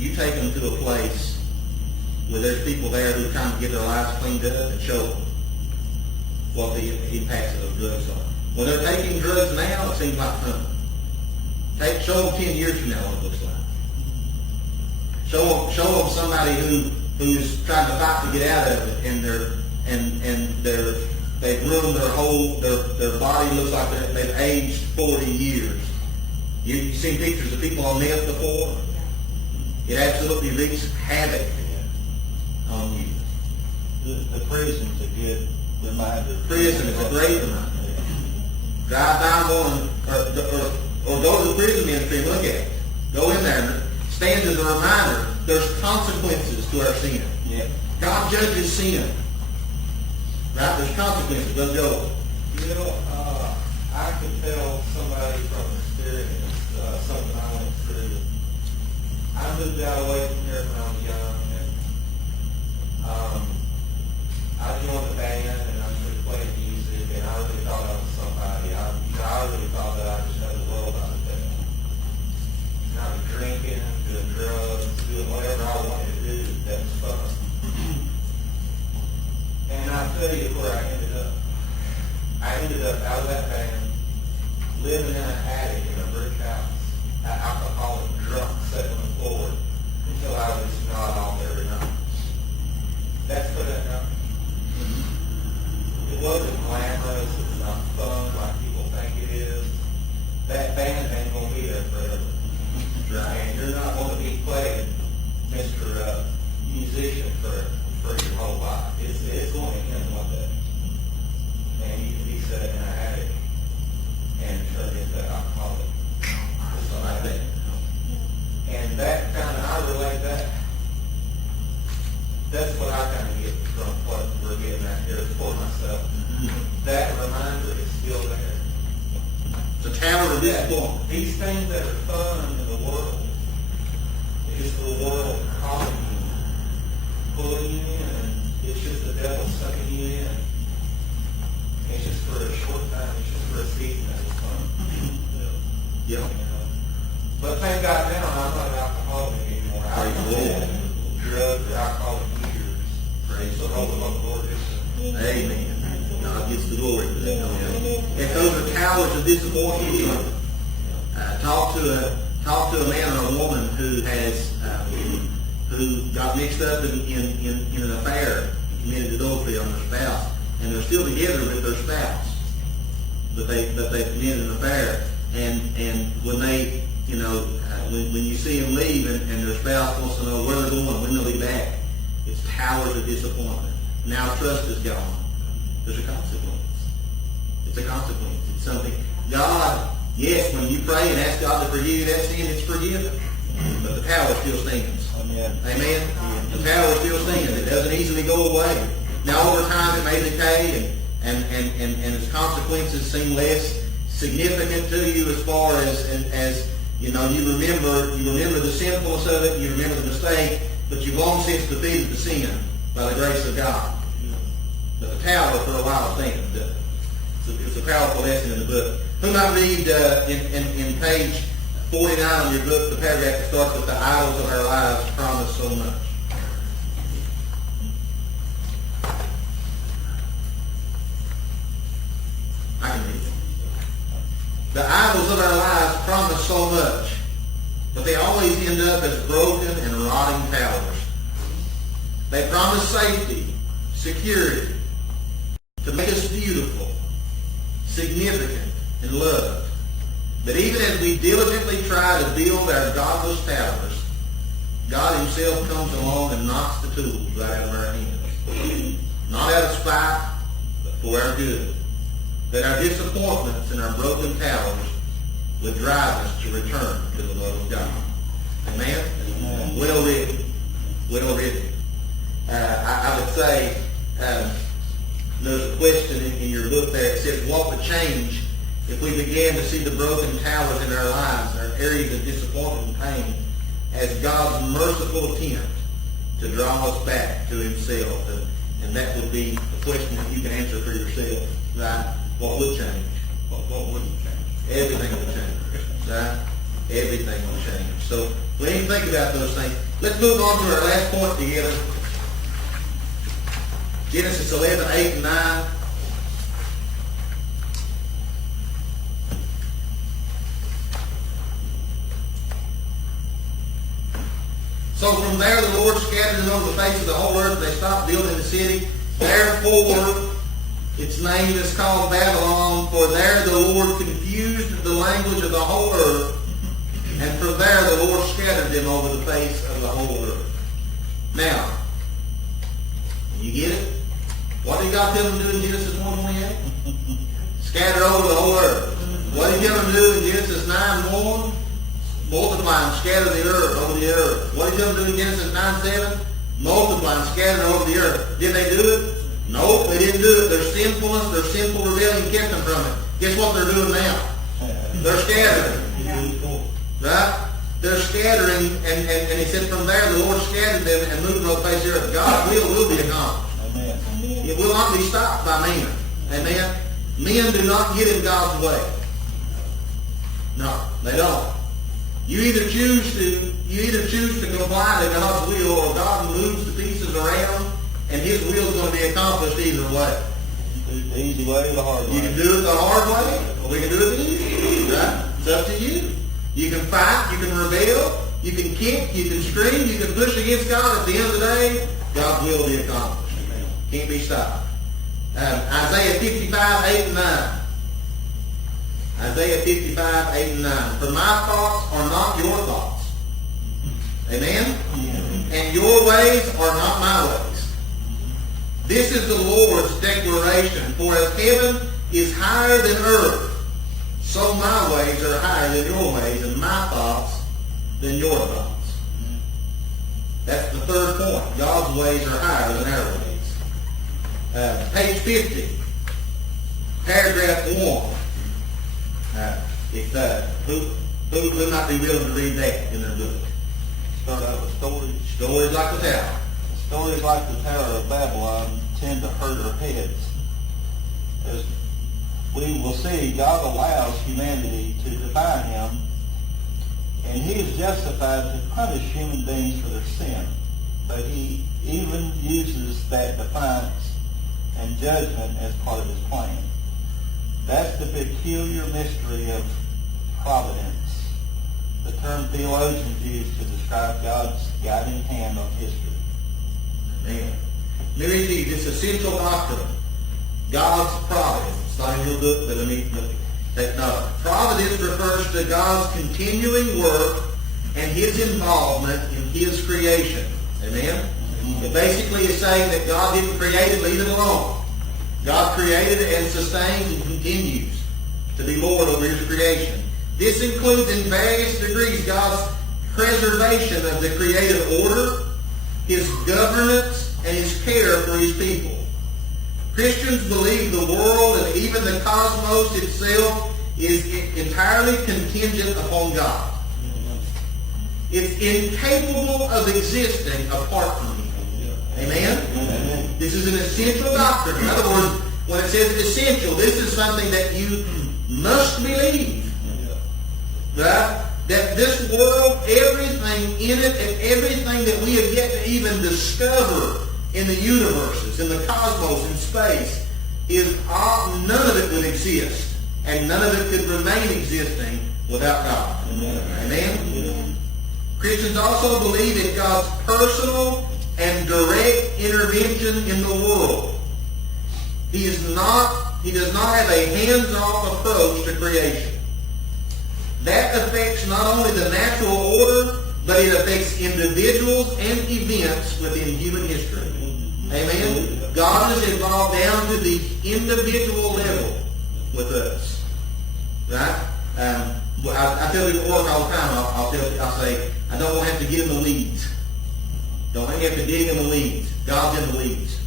to a place where there's people there who are trying to get their lives cleaned up and show them what the impacts of those drugs are. When they're taking drugs now, it seems like fun. Show them 10 years from now what it looks like. Show them somebody who's trying to fight to get out of it, and they've ruined their body looks like they've aged 40 years. You've seen pictures of people on meth before? It absolutely wreaks havoc on you. The prison's a good reminder. Prison is a great reminder. Drive by one or go to the prison ministry and look at it. Go in there and it stands as a reminder. There's consequences to our sin. Yeah. God judges sin. Right? There's consequences. Let's go. I could tell somebody from experience something I went through. I moved out away from here when I was young, and I joined the band, and I started playing music, and I really thought I was somebody. I really thought that I just had the world out of there. And I was drinking, doing drugs, doing whatever I wanted to do that was fun. And I'll tell you where I ended up. I ended up out of that band, living in an attic in a brick house, an alcoholic drunk, sitting on the floor until I was gnawed off every night. That's what that got me. It wasn't glamorous, it's not fun like people think it is. That band ain't going to be there of disappointment. These things that are fun in the world, it's the world calling you, pulling you in, and it's just the devil sucking you in. It's just for a short time, it's just for a season that it's fun. Yeah. You know? But thank God now I'm not an alcoholic anymore. Praise the Lord. Drugs or alcoholic years. Praise So the hold Lord. the Lord is. Amen. God gets the glory for that. If those are towers of disappointment, talk to a man or a woman who has who got mixed up in an affair, committed adultery on their spouse, and they're still together with their spouse, but they've committed an affair, and when they when you see them leave and their spouse wants to know where they're going, when they'll be back, it's towers of disappointment. Now trust is gone. There's a consequence. It's a consequence. It's something. God, yes, when you pray and ask God to forgive you that sin, it's forgiven. But the tower still stands. Amen. Amen? The tower still stands. It doesn't easily go away. Now over time it may decay and its consequences seem less significant to you as far as you remember the sinfulness of it, you remember the mistake, but you've long since defeated the sin by the grace of God. But the tower for a while stands. It's a powerful lesson in the book. Who might read in page 49 of your book, the paragraph that starts with the idols of our lives promise so much. I can read it. The idols of our lives promise so much, but they always end up as broken and rotting towers. They promise safety, security, to make us beautiful, significant, and loved. But even as we diligently try to build our godless towers, God himself comes along and knocks the tools right out of our hands. Not out of spite, but for our good. That our disappointments and our broken towers would drive us to return to the love of God. Amen? Amen. Well written. Well written. I would say there's a question in your book there. It says, what would change if we began to see the broken towers in our lives, our areas of disappointment and pain, as God's merciful attempt to draw us back to himself? And that would be a question that you can answer for yourself. Right? What would change? What wouldn't change? Everything would change. Right? Everything will change. So we need to think about those things. Let's move on to our last point together. Genesis 11, 8, and 9. So from there the Lord scattered them over the face of the whole earth. They stopped building the city. Therefore, its name is called Babylon, for there the Lord confused the language of the whole earth, and from there the Lord scattered them over the face of the whole earth. Now, you get it? What did God tell them to do in Genesis 1:28? Scatter over the whole earth. What did he tell them to do in Genesis 9:1? Multiply and scatter the earth over the earth. What did he tell them to do in Genesis 9:7? Multiply and scatter over the earth. Did they do it? No, they didn't do it. Their sinfulness, their sinful rebellion kept them from it. Guess what they're doing now? They're scattering. Right? They're scattering, and he said from there the Lord scattered them and moved them over the face of the earth. God's will be accomplished. Amen. It will not be stopped by men. Amen? Men do not get in God's way. No, they don't. You either choose to comply to God's will, or God moves the pieces around, and his will is going to be accomplished either way. The easy way or the hard way? You can do it the hard way, or we can do it the easy way. Right? It's up to you. You can fight, you can rebel, you can kick, you can scream, you can push against God. At the end of the day, God's will will be accomplished. Can't be stopped. Isaiah 55, 8 and 9. Isaiah 55, 8 and 9. For my thoughts are not your thoughts. Amen? And your ways are not my ways. This is the Lord's declaration. For as heaven is higher than earth, so my ways are higher than your ways, and my thoughts than your thoughts. That's the third point. God's ways are higher than our ways. Page 50, paragraph 1. If who might be willing to read that in their book? Start out with stories. Stories like the tower. Stories like the Tower of Babylon tend to hurt our heads. As we will see, God allows humanity to defy him, and he is justified to punish human beings for their sin. But he even uses that defiance and judgment as part of his plan. That's the peculiar mystery of providence, the term theologians use to describe God's guiding hand on history. Amen. Let me read you this essential doctrine. God's providence. It's not in your book, but let me take note. Providence refers to God's continuing work and his involvement in his creation. Amen? It basically is saying that God didn't create and leave it alone. God created and sustains and continues to be Lord over his creation. This includes in various degrees God's preservation of the creative order, his governance, and his care for his people. Christians believe the world and even the cosmos itself is entirely contingent upon God. It's incapable of existing apart from him. Amen? This is an essential doctrine. In other words, when it says essential, this is something that you must believe. Right? That this world, everything in it, and everything that we have yet to even discover in the universes, in the cosmos, in space, none of it would exist, and none of it could remain existing without God. Amen? Christians also believe in God's personal and direct intervention in the world. He does not have a hands-off approach to creation. That affects not only the natural order, but it affects individuals and events within human history. Amen? God is involved down to the individual level with us. Right? I tell people at work all the time, I'll say, I don't want to have to get in the weeds. Don't have to dig in the weeds. God's in the weeds.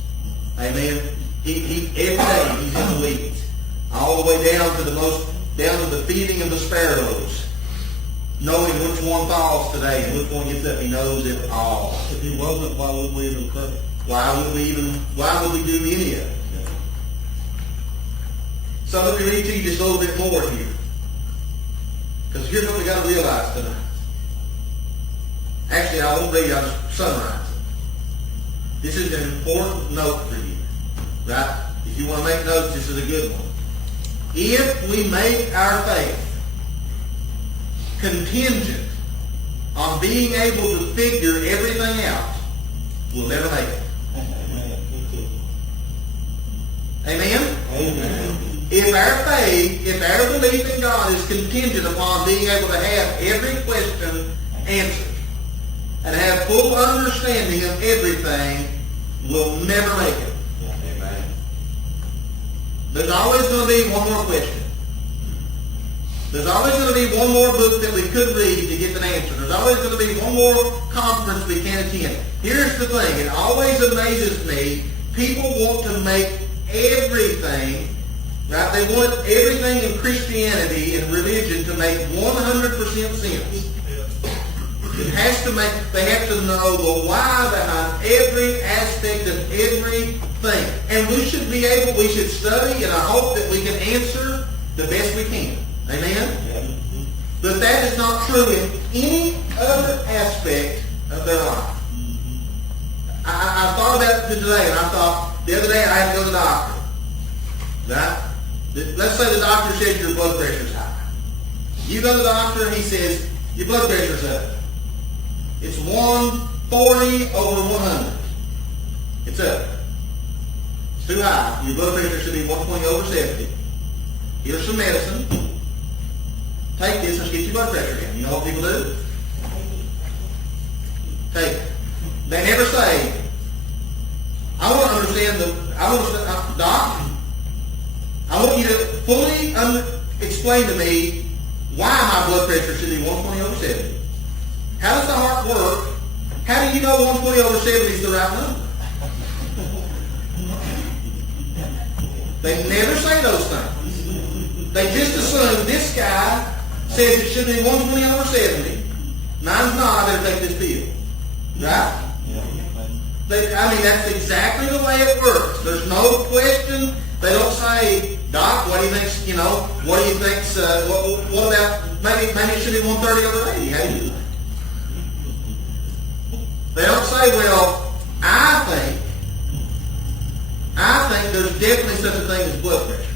Amen? He every day he's in the weeds. All the way down to the feeding of the sparrows. Knowing which one falls today and which one gets up. He knows it all. If he wasn't, why would we even pray? Why would we do any of it? So let me read to you just a little bit more here. Because here's what we got to realize tonight. Actually, I won't read it, I'll just summarize it. This is an important note for you. Right? If you want to make notes, this is a good one. If we make our faith contingent on being able to figure everything out, we'll never make it. Amen? Amen. If our belief in God is contingent upon being able to have every question answered and have full understanding of everything, we'll never make it. Amen. There's always going to be one more question. There's always going to be one more book that we could read to get an answer. There's always going to be one more conference we can attend. Here's the thing. It always amazes me. People want to make everything, right? They want everything in Christianity and religion to make 100% sense. It has to make, they have to know the why behind every aspect of everything. And we should study, and I hope that we can answer the best we can. Amen? But that is not true in any other aspect of their life. I thought about it today, and I thought, the other day I had to go to the doctor. Right? Let's say the doctor says your blood pressure's high. You go to the doctor, and he says, your blood pressure's up. It's 140 over 100. It's up. It's too high. Your blood pressure should be 120 over 70. Here's some medicine. Take this and get your blood pressure down. You know what people do? Take it. They never say, I want to understand Doc, I want you to fully explain to me why my blood pressure should be 120 over 70. How does the heart work? How do you know 120 over 70 is the right number? They never say those things. They just assume this guy says it should be 120/70. Mine's not. I better take this pill. Right? I mean, that's exactly the way it works. There's no question. They don't say, Doc, what do you think's, what do you think's, what about, maybe it should be 130/80. How do you do that? They don't say, well, I think there's definitely such a thing as blood pressure.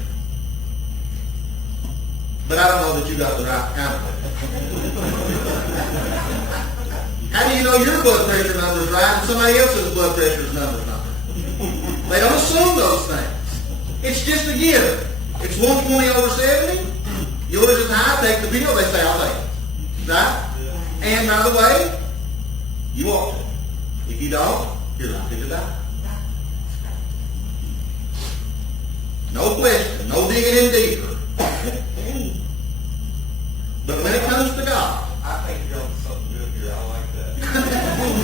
But I don't know that you got the right kind of it. How do you know your blood pressure number's right and somebody else's blood pressure number's not right? They don't assume those things. It's just a given. It's 120/70. Yours is high, take the pill. They say, I'll take it. Right? And by the way, you ought to. If you don't, you're likely to die. No question. No digging in deeper. But when it comes to God, I think you're on something good here. I like that.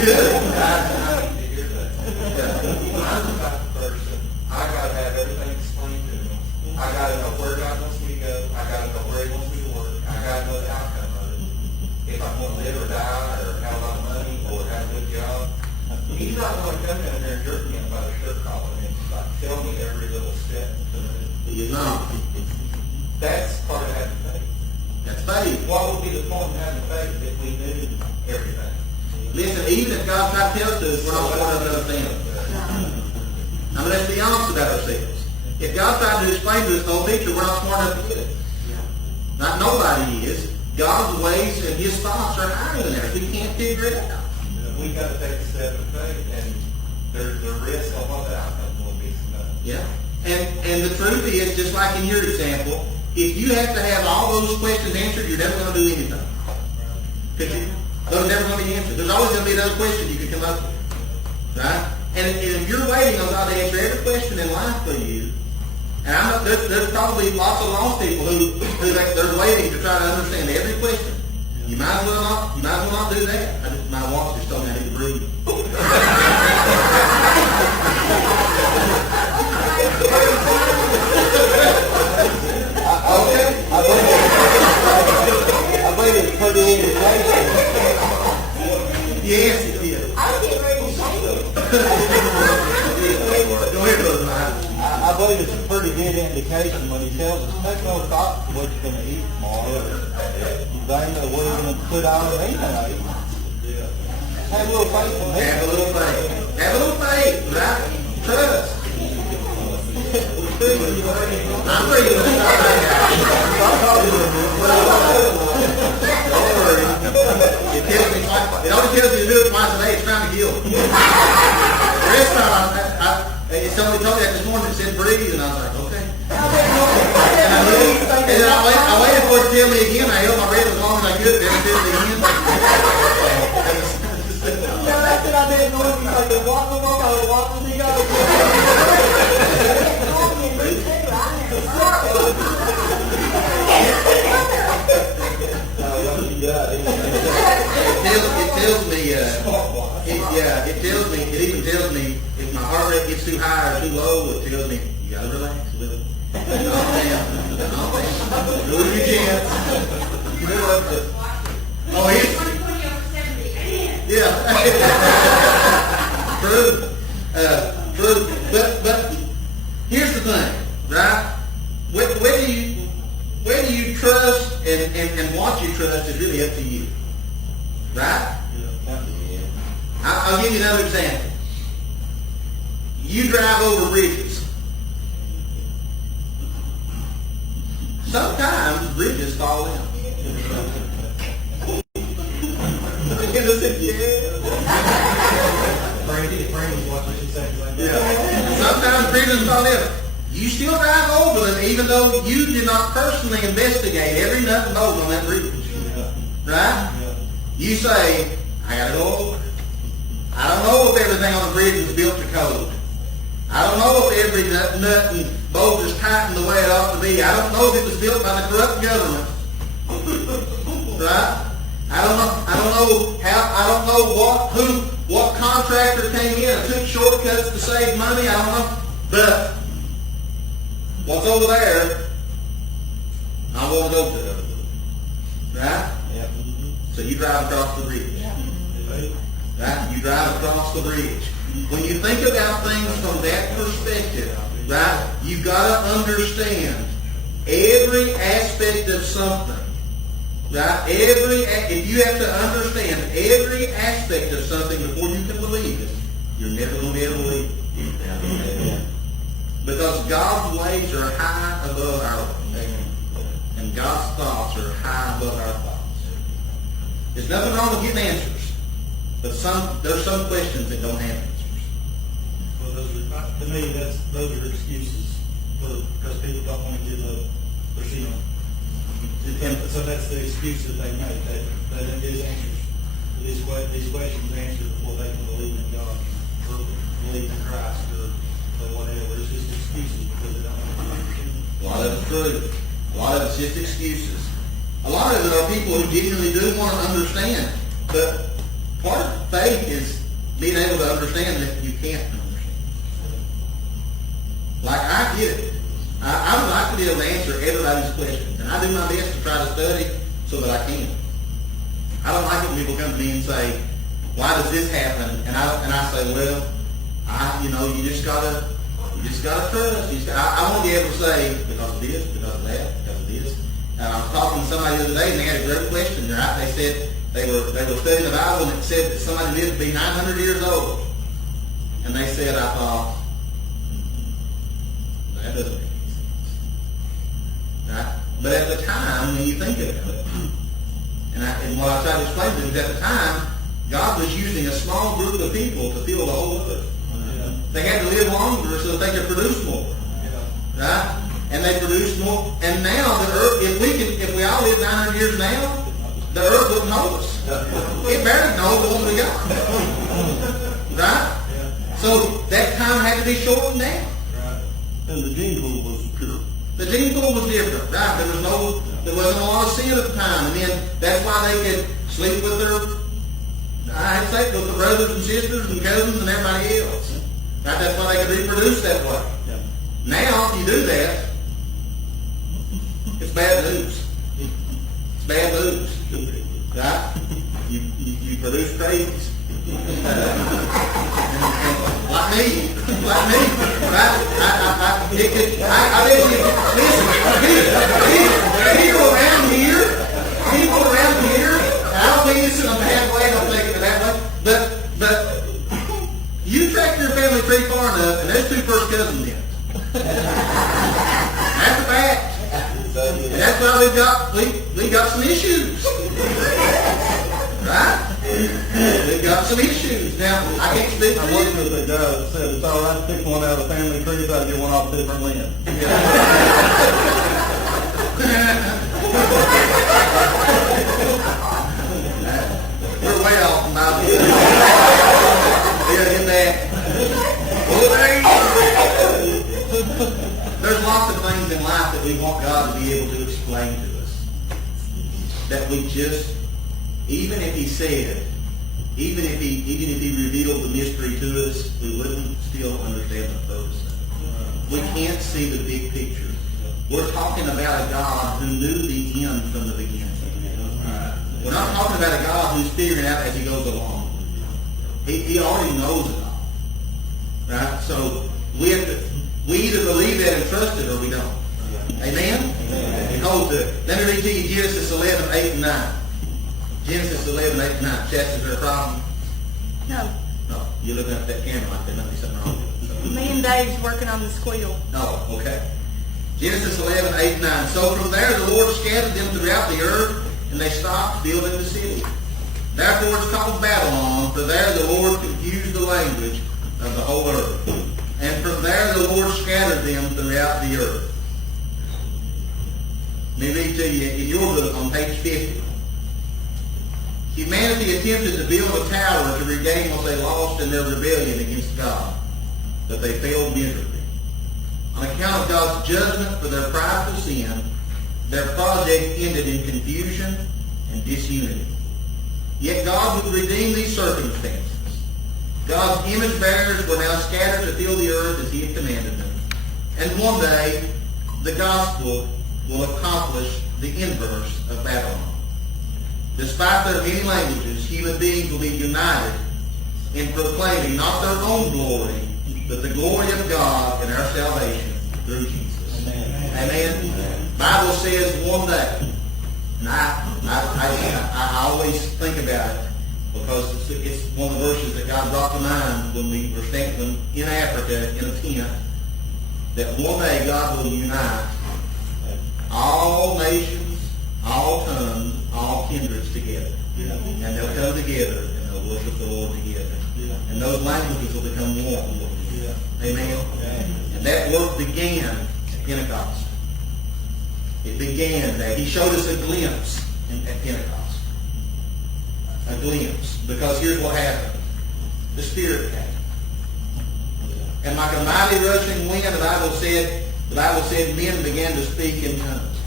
good. I need to hear that. When I'm about the person, I got to have everything explained to them. I got to know where God wants me to go. I got to know where He wants me to work. I got to know the outcome of it. If I'm going to live or die, or have a lot of money, or have a good job. He's not going to come down here and jerk me by the shirt collar and like tell me every little step. He is not. That's part of having faith. That's faith. What would be the point of having faith if we knew everything? Listen, even if God tries to tell us to, we're not smart enough to understand. I mean, let's be honest about ourselves. If God tried to explain to us the whole picture, we're not smart enough to get it. Not nobody is. God's ways and His thoughts are higher than ours. We can't figure it out. We've got to take a step of faith, and there's the risk of what the outcome will be. Yeah. And the truth is, just like in your example, if you have to have all those questions answered, you're never going to do anything. Because those are never going to be answered. There's always going to be another question you can come up with. Right? And if you're waiting on God to answer every question in life for you, and there's probably lots of lost people who they're waiting to try to understand every question. You might as well not do that. My watch just told me I need to breathe. I believe it's pretty indication. Yes, it is. I was getting ready to say it. Go ahead, Brother Mike. I believe it's a pretty good indication when He tells us, take no thought for what you're going to eat tomorrow. You think of what you're going to put on and eat tonight. Have a little faith in Him. Have a little faith. Have a little faith, right? Trust. I'm ready to Don't worry. It only tells me to do it twice a day. It's trying to kill me. The rest of the time, somebody told me that this morning. It said breathe, and I was like, okay. And then I waited for it to tell me again. I held my breath as long as I could. Then it did it again. That's what I didn't know. He's like, walk with me, go. It even tells me if my heart rate gets too high or too low, it tells me, you gotta relax a little. Calm down. Lose your chance. Oh, he's... 120/70. Yeah. True. True. But here's the thing, right? Whether you trust and what you trust is really up to you. Right? I'll give you another example. You drive over bridges. Sometimes bridges fall in. Brandy's watching 2 seconds like that. Yeah. Sometimes bridges fall in. You still drive over them even though you did not personally investigate every nut and bolt on that bridge. Right? You say, I gotta go over. I don't know if everything on the bridge was built to code. I don't know if every nut and bolt is tightened the way it ought to be. I don't know if it was built by the corrupt government. Right? I don't know what contractor came in and took shortcuts to save money. I don't know. But what's over there, I want to go to. you drive across the bridge. Right? You drive across the bridge. When you think about things from that perspective, right, you've got to understand every aspect of something. Right? If you have to understand every aspect of something before you can believe it, you're never going to be able to believe it. Because God's ways are high above our ways. And God's thoughts are high above our thoughts. There's nothing wrong with getting answers. But there's some questions that don't have answers. Well, to me, those are excuses because people don't want to give up their sin. So that's the excuse that they make. That it is answers. These questions answered before they can believe in God or believe in Christ or whatever. It's just excuses because they don't want to understand. A lot of it's true. A lot of it's just excuses. A lot of it are people who genuinely do want to understand. But part of faith is being able to understand that you can't understand. Like, I get it. I would like to be able to answer everybody's questions. And I do my best to try to study so that I can. I don't like it when people come to me and say, why does this happen? And I say, well, you just gotta trust. I want to be able to say, because of this, because of that, because of this. And I was talking to somebody the other day, and they had a great question. Right? They said they were studying the Bible, and it said that somebody lived to be 900 years old. And they said, I thought, that doesn't make any sense. Right? But at the time, when you think about it, and what I try to explain to them is at the time, God was using a small group of people to fill the whole earth. They had to live longer so that they could produce more. Right? And they produced more. And now the earth, if we all live 900 years now, the earth wouldn't hold us. It barely knows the one we got. Right? So that time had to be shortened down. And the gene pool was pure. The gene pool was different, right? There wasn't a lot of sin at the time, and then that's why they could sleep with with the brothers and sisters and cousins and everybody else. Right? That's why they could reproduce that way. Yeah. Now, if you do that, it's bad news. It's bad news, right? You produce crazies. Like me, right? People around here, I don't mean this in a bad way, don't take it that way, but you track your family tree far enough, and there's 2 first cousins in it. That's a fact. And that's why we got some issues. Right? We've got some issues. Now, I can't speak for I worked with a guy that said it's all right to pick one out of the family tree, but I get one off a different limb. We're way off from my view. Yeah, in that. There's lots of things in life that we want God to be able to explain to us. That we just, even if He said, even if he revealed the mystery to us, we wouldn't still understand the purpose. We can't see the big picture. We're talking about a God who knew the end from the beginning. We're not talking about a God who's figuring out as He goes along. He already knows it all. Right? So we either believe that and trust it or we don't. Amen? Amen. Hold to it. Let me read to you Genesis 11, 8 and 9. Genesis 11, 8 and 9. Chess, is there a problem? No. No. You're looking at that camera like there must be something wrong with it. Me and Dave's working on the squeal. No, okay. Genesis 11, 8 and 9. So from there the Lord scattered them throughout the earth, and they stopped building the city. Therefore it's called Babylon, for there the Lord confused the language of the whole earth. And from there the Lord scattered them throughout the earth. Let me read to you in your book on page 50. Humanity attempted to build a tower to regain what they lost in their rebellion against God, but they failed miserably. On account of God's judgment for their prideful sin, their project ended in confusion and disunity. Yet God would redeem these circumstances. God's image bearers were now scattered to fill the earth as He had commanded them. And one day, the gospel will accomplish the inverse of Babylon. Despite their many languages, human beings will be united in proclaiming not their own glory, but the glory of God and our salvation through Jesus. Amen. Bible says one day, and I always think about it because it's one of the verses that God brought to mind when we were standing in Africa in a tent, that one day God will unite all nations, all tongues, all kindreds together. And they'll come together and they'll worship the Lord together. And those languages will become one. Amen. And that work began at Pentecost. It began there. He showed us a glimpse at Pentecost. A glimpse. Because here's what happened. The Spirit came. And like a mighty rushing wind, the Bible said men began to speak in tongues.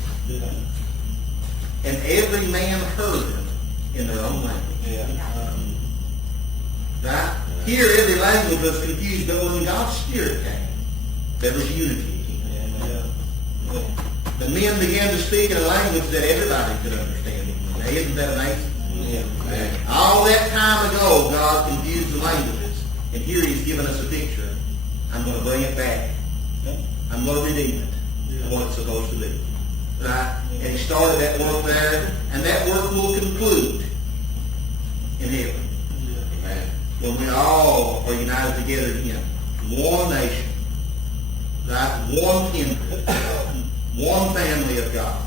And every man heard them in their own language. Right? Here every language was confused, but when God's Spirit came, there was unity. The men began to speak in a language that everybody could understand. Now, isn't that amazing? All that time ago, God confused the languages. And here He's given us a picture. I'm going to bring it back. I'm going to redeem it to what it's supposed to be. Right? And He started that work there, and that work will conclude in heaven. When we all are united together in Him. One nation. Right? One kindred. One family of God.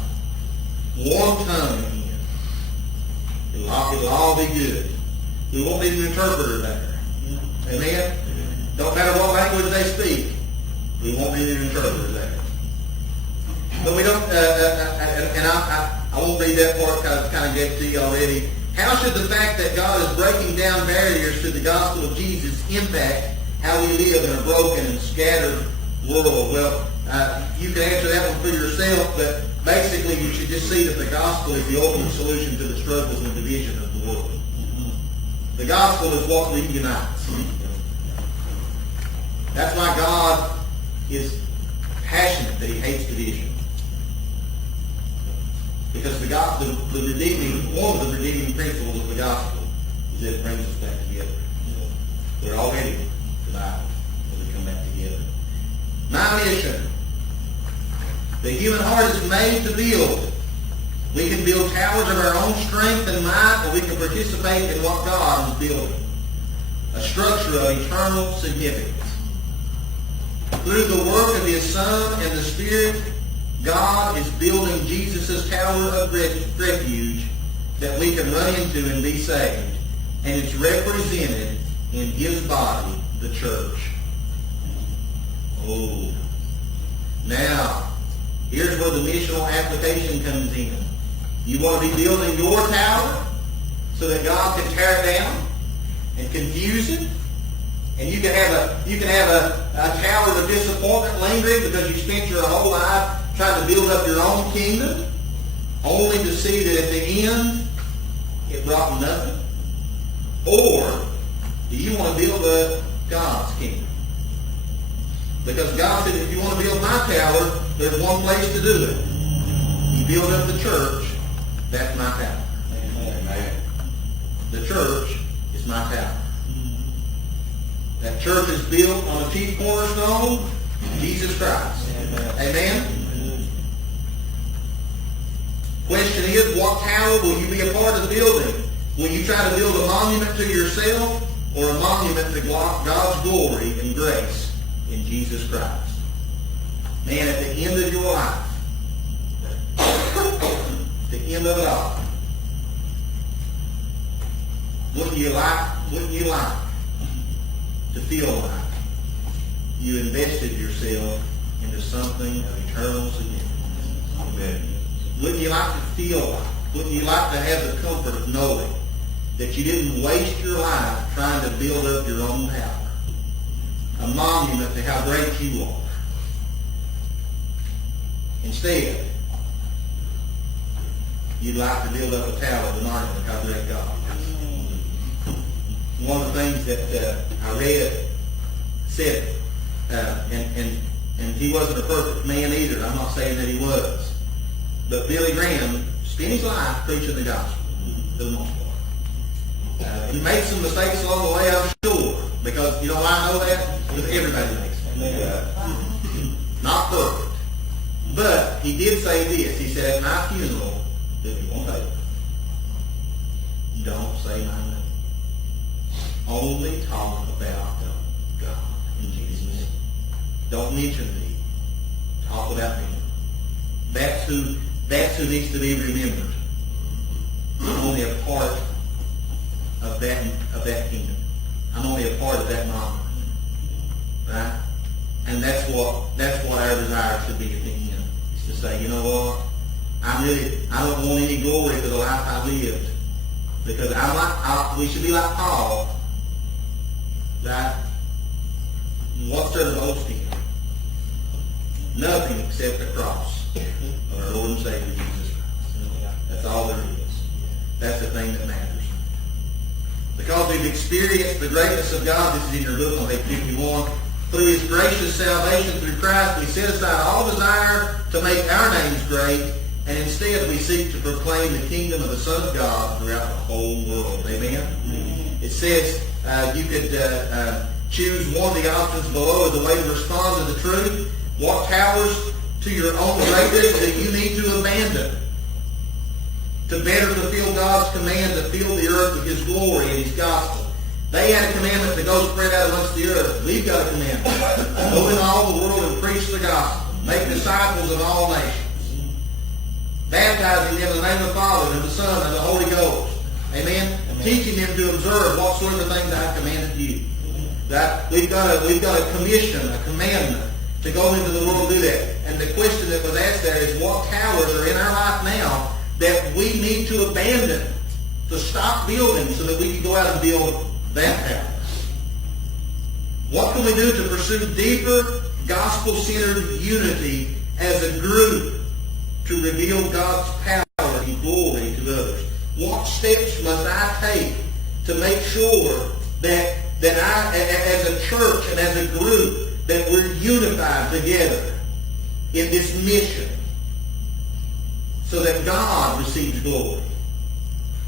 One tongue in Him. It'll all be good. We won't need an interpreter there. Amen? Don't matter what language they speak. We won't need an interpreter there. But we don't, and I won't read that part because it's kind of gave to you already. How should the fact that God is breaking down barriers to the gospel of Jesus impact how we live in a broken and scattered world? Well, you can answer that one for yourself, but basically you should just see that the gospel is the ultimate solution to the struggles and division of the world. The gospel is what reunites. That's why God is passionate that He hates division. Because the redeeming, one of the redeeming principles of the gospel is that it brings us back together. We're already divided when we come back together. My mission. The human heart is made to build. We can build towers of our own strength and might, or we can participate in what God is building. A structure of eternal significance. Through the work of His Son and the Spirit, God is building Jesus' tower of refuge that we can run into and be saved. And it's represented in His body, the church. Oh. Now, here's where the missional application comes in. You want to be building your tower so that God can tear it down and confuse it? And you can have a tower of disappointment lingering because you spent your whole life trying to build up your own kingdom, only to see that at the end it brought nothing? Or do you want to build up God's kingdom? Because God said, if you want to build my tower, there's one place to do it. You build up the church, that's my tower. Amen. The church is my tower. That church is built on the chief cornerstone, Jesus Christ. Amen? Question is, what tower will you be a part of building? Will you try to build a monument to yourself or a monument to God's glory and grace in Jesus Christ? Man, at the end of your life, the end of it all, wouldn't you like to feel like you invested yourself into something of eternal significance? Amen. Wouldn't you like to feel like, wouldn't you like to have the comfort of knowing that you didn't waste your life trying to build up your own tower? A monument to how great you are. Instead, you'd like to build up a tower, the monument of how great God is. One of the things that I read said, and he wasn't a perfect man either. I'm not saying that he was. But Billy Graham spent his life preaching the gospel. for the most part. You make some mistakes along the way, I'm sure. Because, you know why I know that? Because everybody makes them. Not perfect. But he did say this. He said, at my funeral, if you want to, don't say my name. Only talk about God in Jesus' name. Don't mention me. Talk about me. That's who needs to be remembered. I'm only a part of that kingdom. I'm only a part of that moment. Right? And that's what our desire should be at the end. Is to say, you know what? I don't want any glory for the life I lived. Because we should be like Paul. Right? What's there to boast in? Nothing except the cross of our Lord and Savior Jesus Christ. That's all there is. That's the thing that matters. Because we've experienced the greatness of God, this is in your book on page 51, through His gracious salvation through Christ, we set aside all desire to make our names great, and instead we seek to proclaim the kingdom of the Son of God throughout the whole world. Amen? It says you could choose one of the options below as a way to respond to the truth. What towers to your own greatness that you need to abandon to better fulfill God's command to fill the earth with His glory and His gospel? They had a commandment to go spread out amongst the earth. We've got a commandment. Go into all the world and preach the gospel. Make disciples of all nations. Baptizing them in the name of the Father and the Son and the Holy Ghost. Amen? Teaching them to observe whatsoever things I have commanded you. That we've got a commission, a commandment to go into the world and do that. And the question that was asked there is, what towers are in our life now that we need to abandon, to stop building so that we can go out and build that tower? What can we do to pursue deeper gospel-centered unity as a group to reveal God's power and glory to others? What steps must I take to make sure that I, as a church and as a group, that we're unified together in this mission so that God receives glory,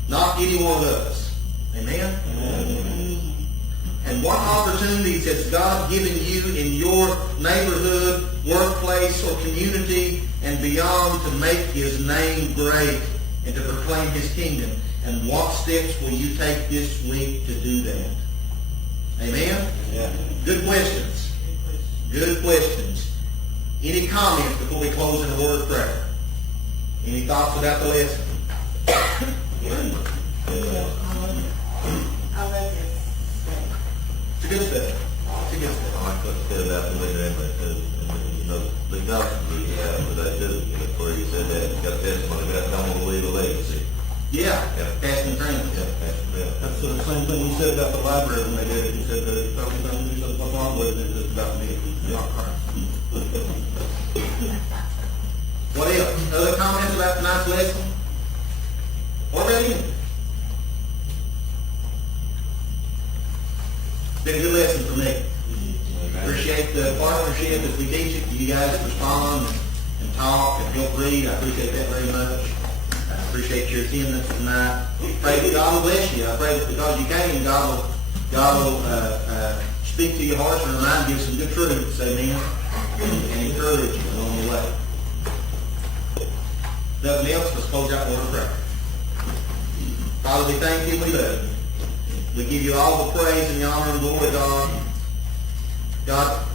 not any one of us. Amen? Amen. And what opportunities has God given you in your neighborhood, workplace, or community and beyond to make His name great and to proclaim His kingdom? And what steps will you take this week to do that? Amen? Yeah. Good questions. Good questions. Any comments before we close in a word of prayer? Any thoughts about the lesson? I read this. It's a good stuff. It's a good stuff. I like what you said about the leader, the gospel we have with that too, where he said that he's got testimony about don't want to leave a legacy. Yeah. Passing the train. That's the same thing we said about the library when they did it. He said that if something comes, what's wrong with it, it's about me, not Christ. What else? Other comments about tonight's lesson? What about you? It's been a good lesson for me. Appreciate the partnership as we teach it. You guys respond and talk and help read. I appreciate that very much. I appreciate your attendance tonight. Pray that God will bless you. I pray that because you came, God will speak to your hearts and remind you of some good truths. Amen. And encourage you along the way. Nothing else, let's close out with a prayer. Father, we thank you and we love you. We give you all the praise and the honor and glory, God. God,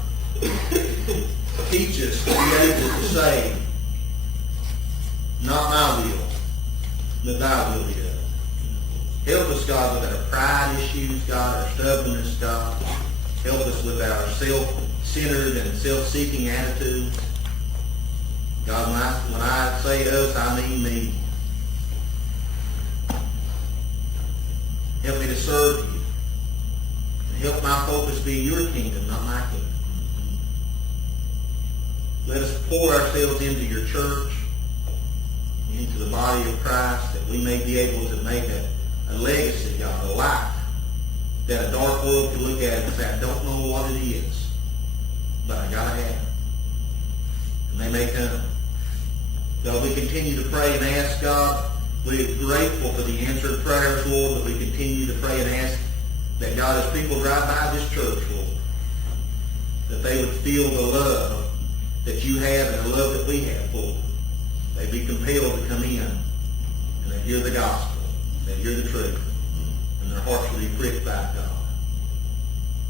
teach us to be able to say, not my will, but thy will be done. Help us, God, with our pride issues, God, our stubbornness, God. Help us with our self-centered and self-seeking attitudes. God, when I say us, I mean me. Help me to serve you. And help my focus be your kingdom, not my kingdom. Let us pour ourselves into your church, into the body of Christ, that we may be able to make a legacy, God, a life that a dark world can look at and say, I don't know what it is, but I gotta have it. And they may come. God, we continue to pray and ask, God, We're grateful for the answered prayers, Lord, that we continue to pray and ask that, God, as people drive by this church, Lord, that they would feel the love that you have and the love that we have, Lord. They'd be compelled to come in and they hear the gospel, they hear the truth, and their hearts will be pricked back, God.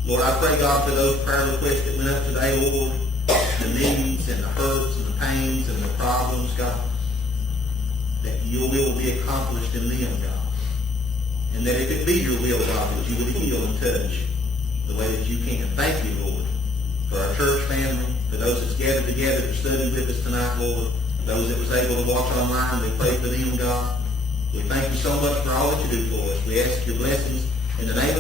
Lord, I pray, God, for those prayer requests that went up today, Lord, the needs and the hurts and the pains and the problems, God, that your will be accomplished in them, God. And that if it be your will, God, that you would heal and touch the way that you can. Thank you, Lord, for our church family, for those that's gathered together to study with us tonight, Lord, those that was able to watch online, we pray for them, God. We thank you so much for all that you do for us. We ask your blessings in the name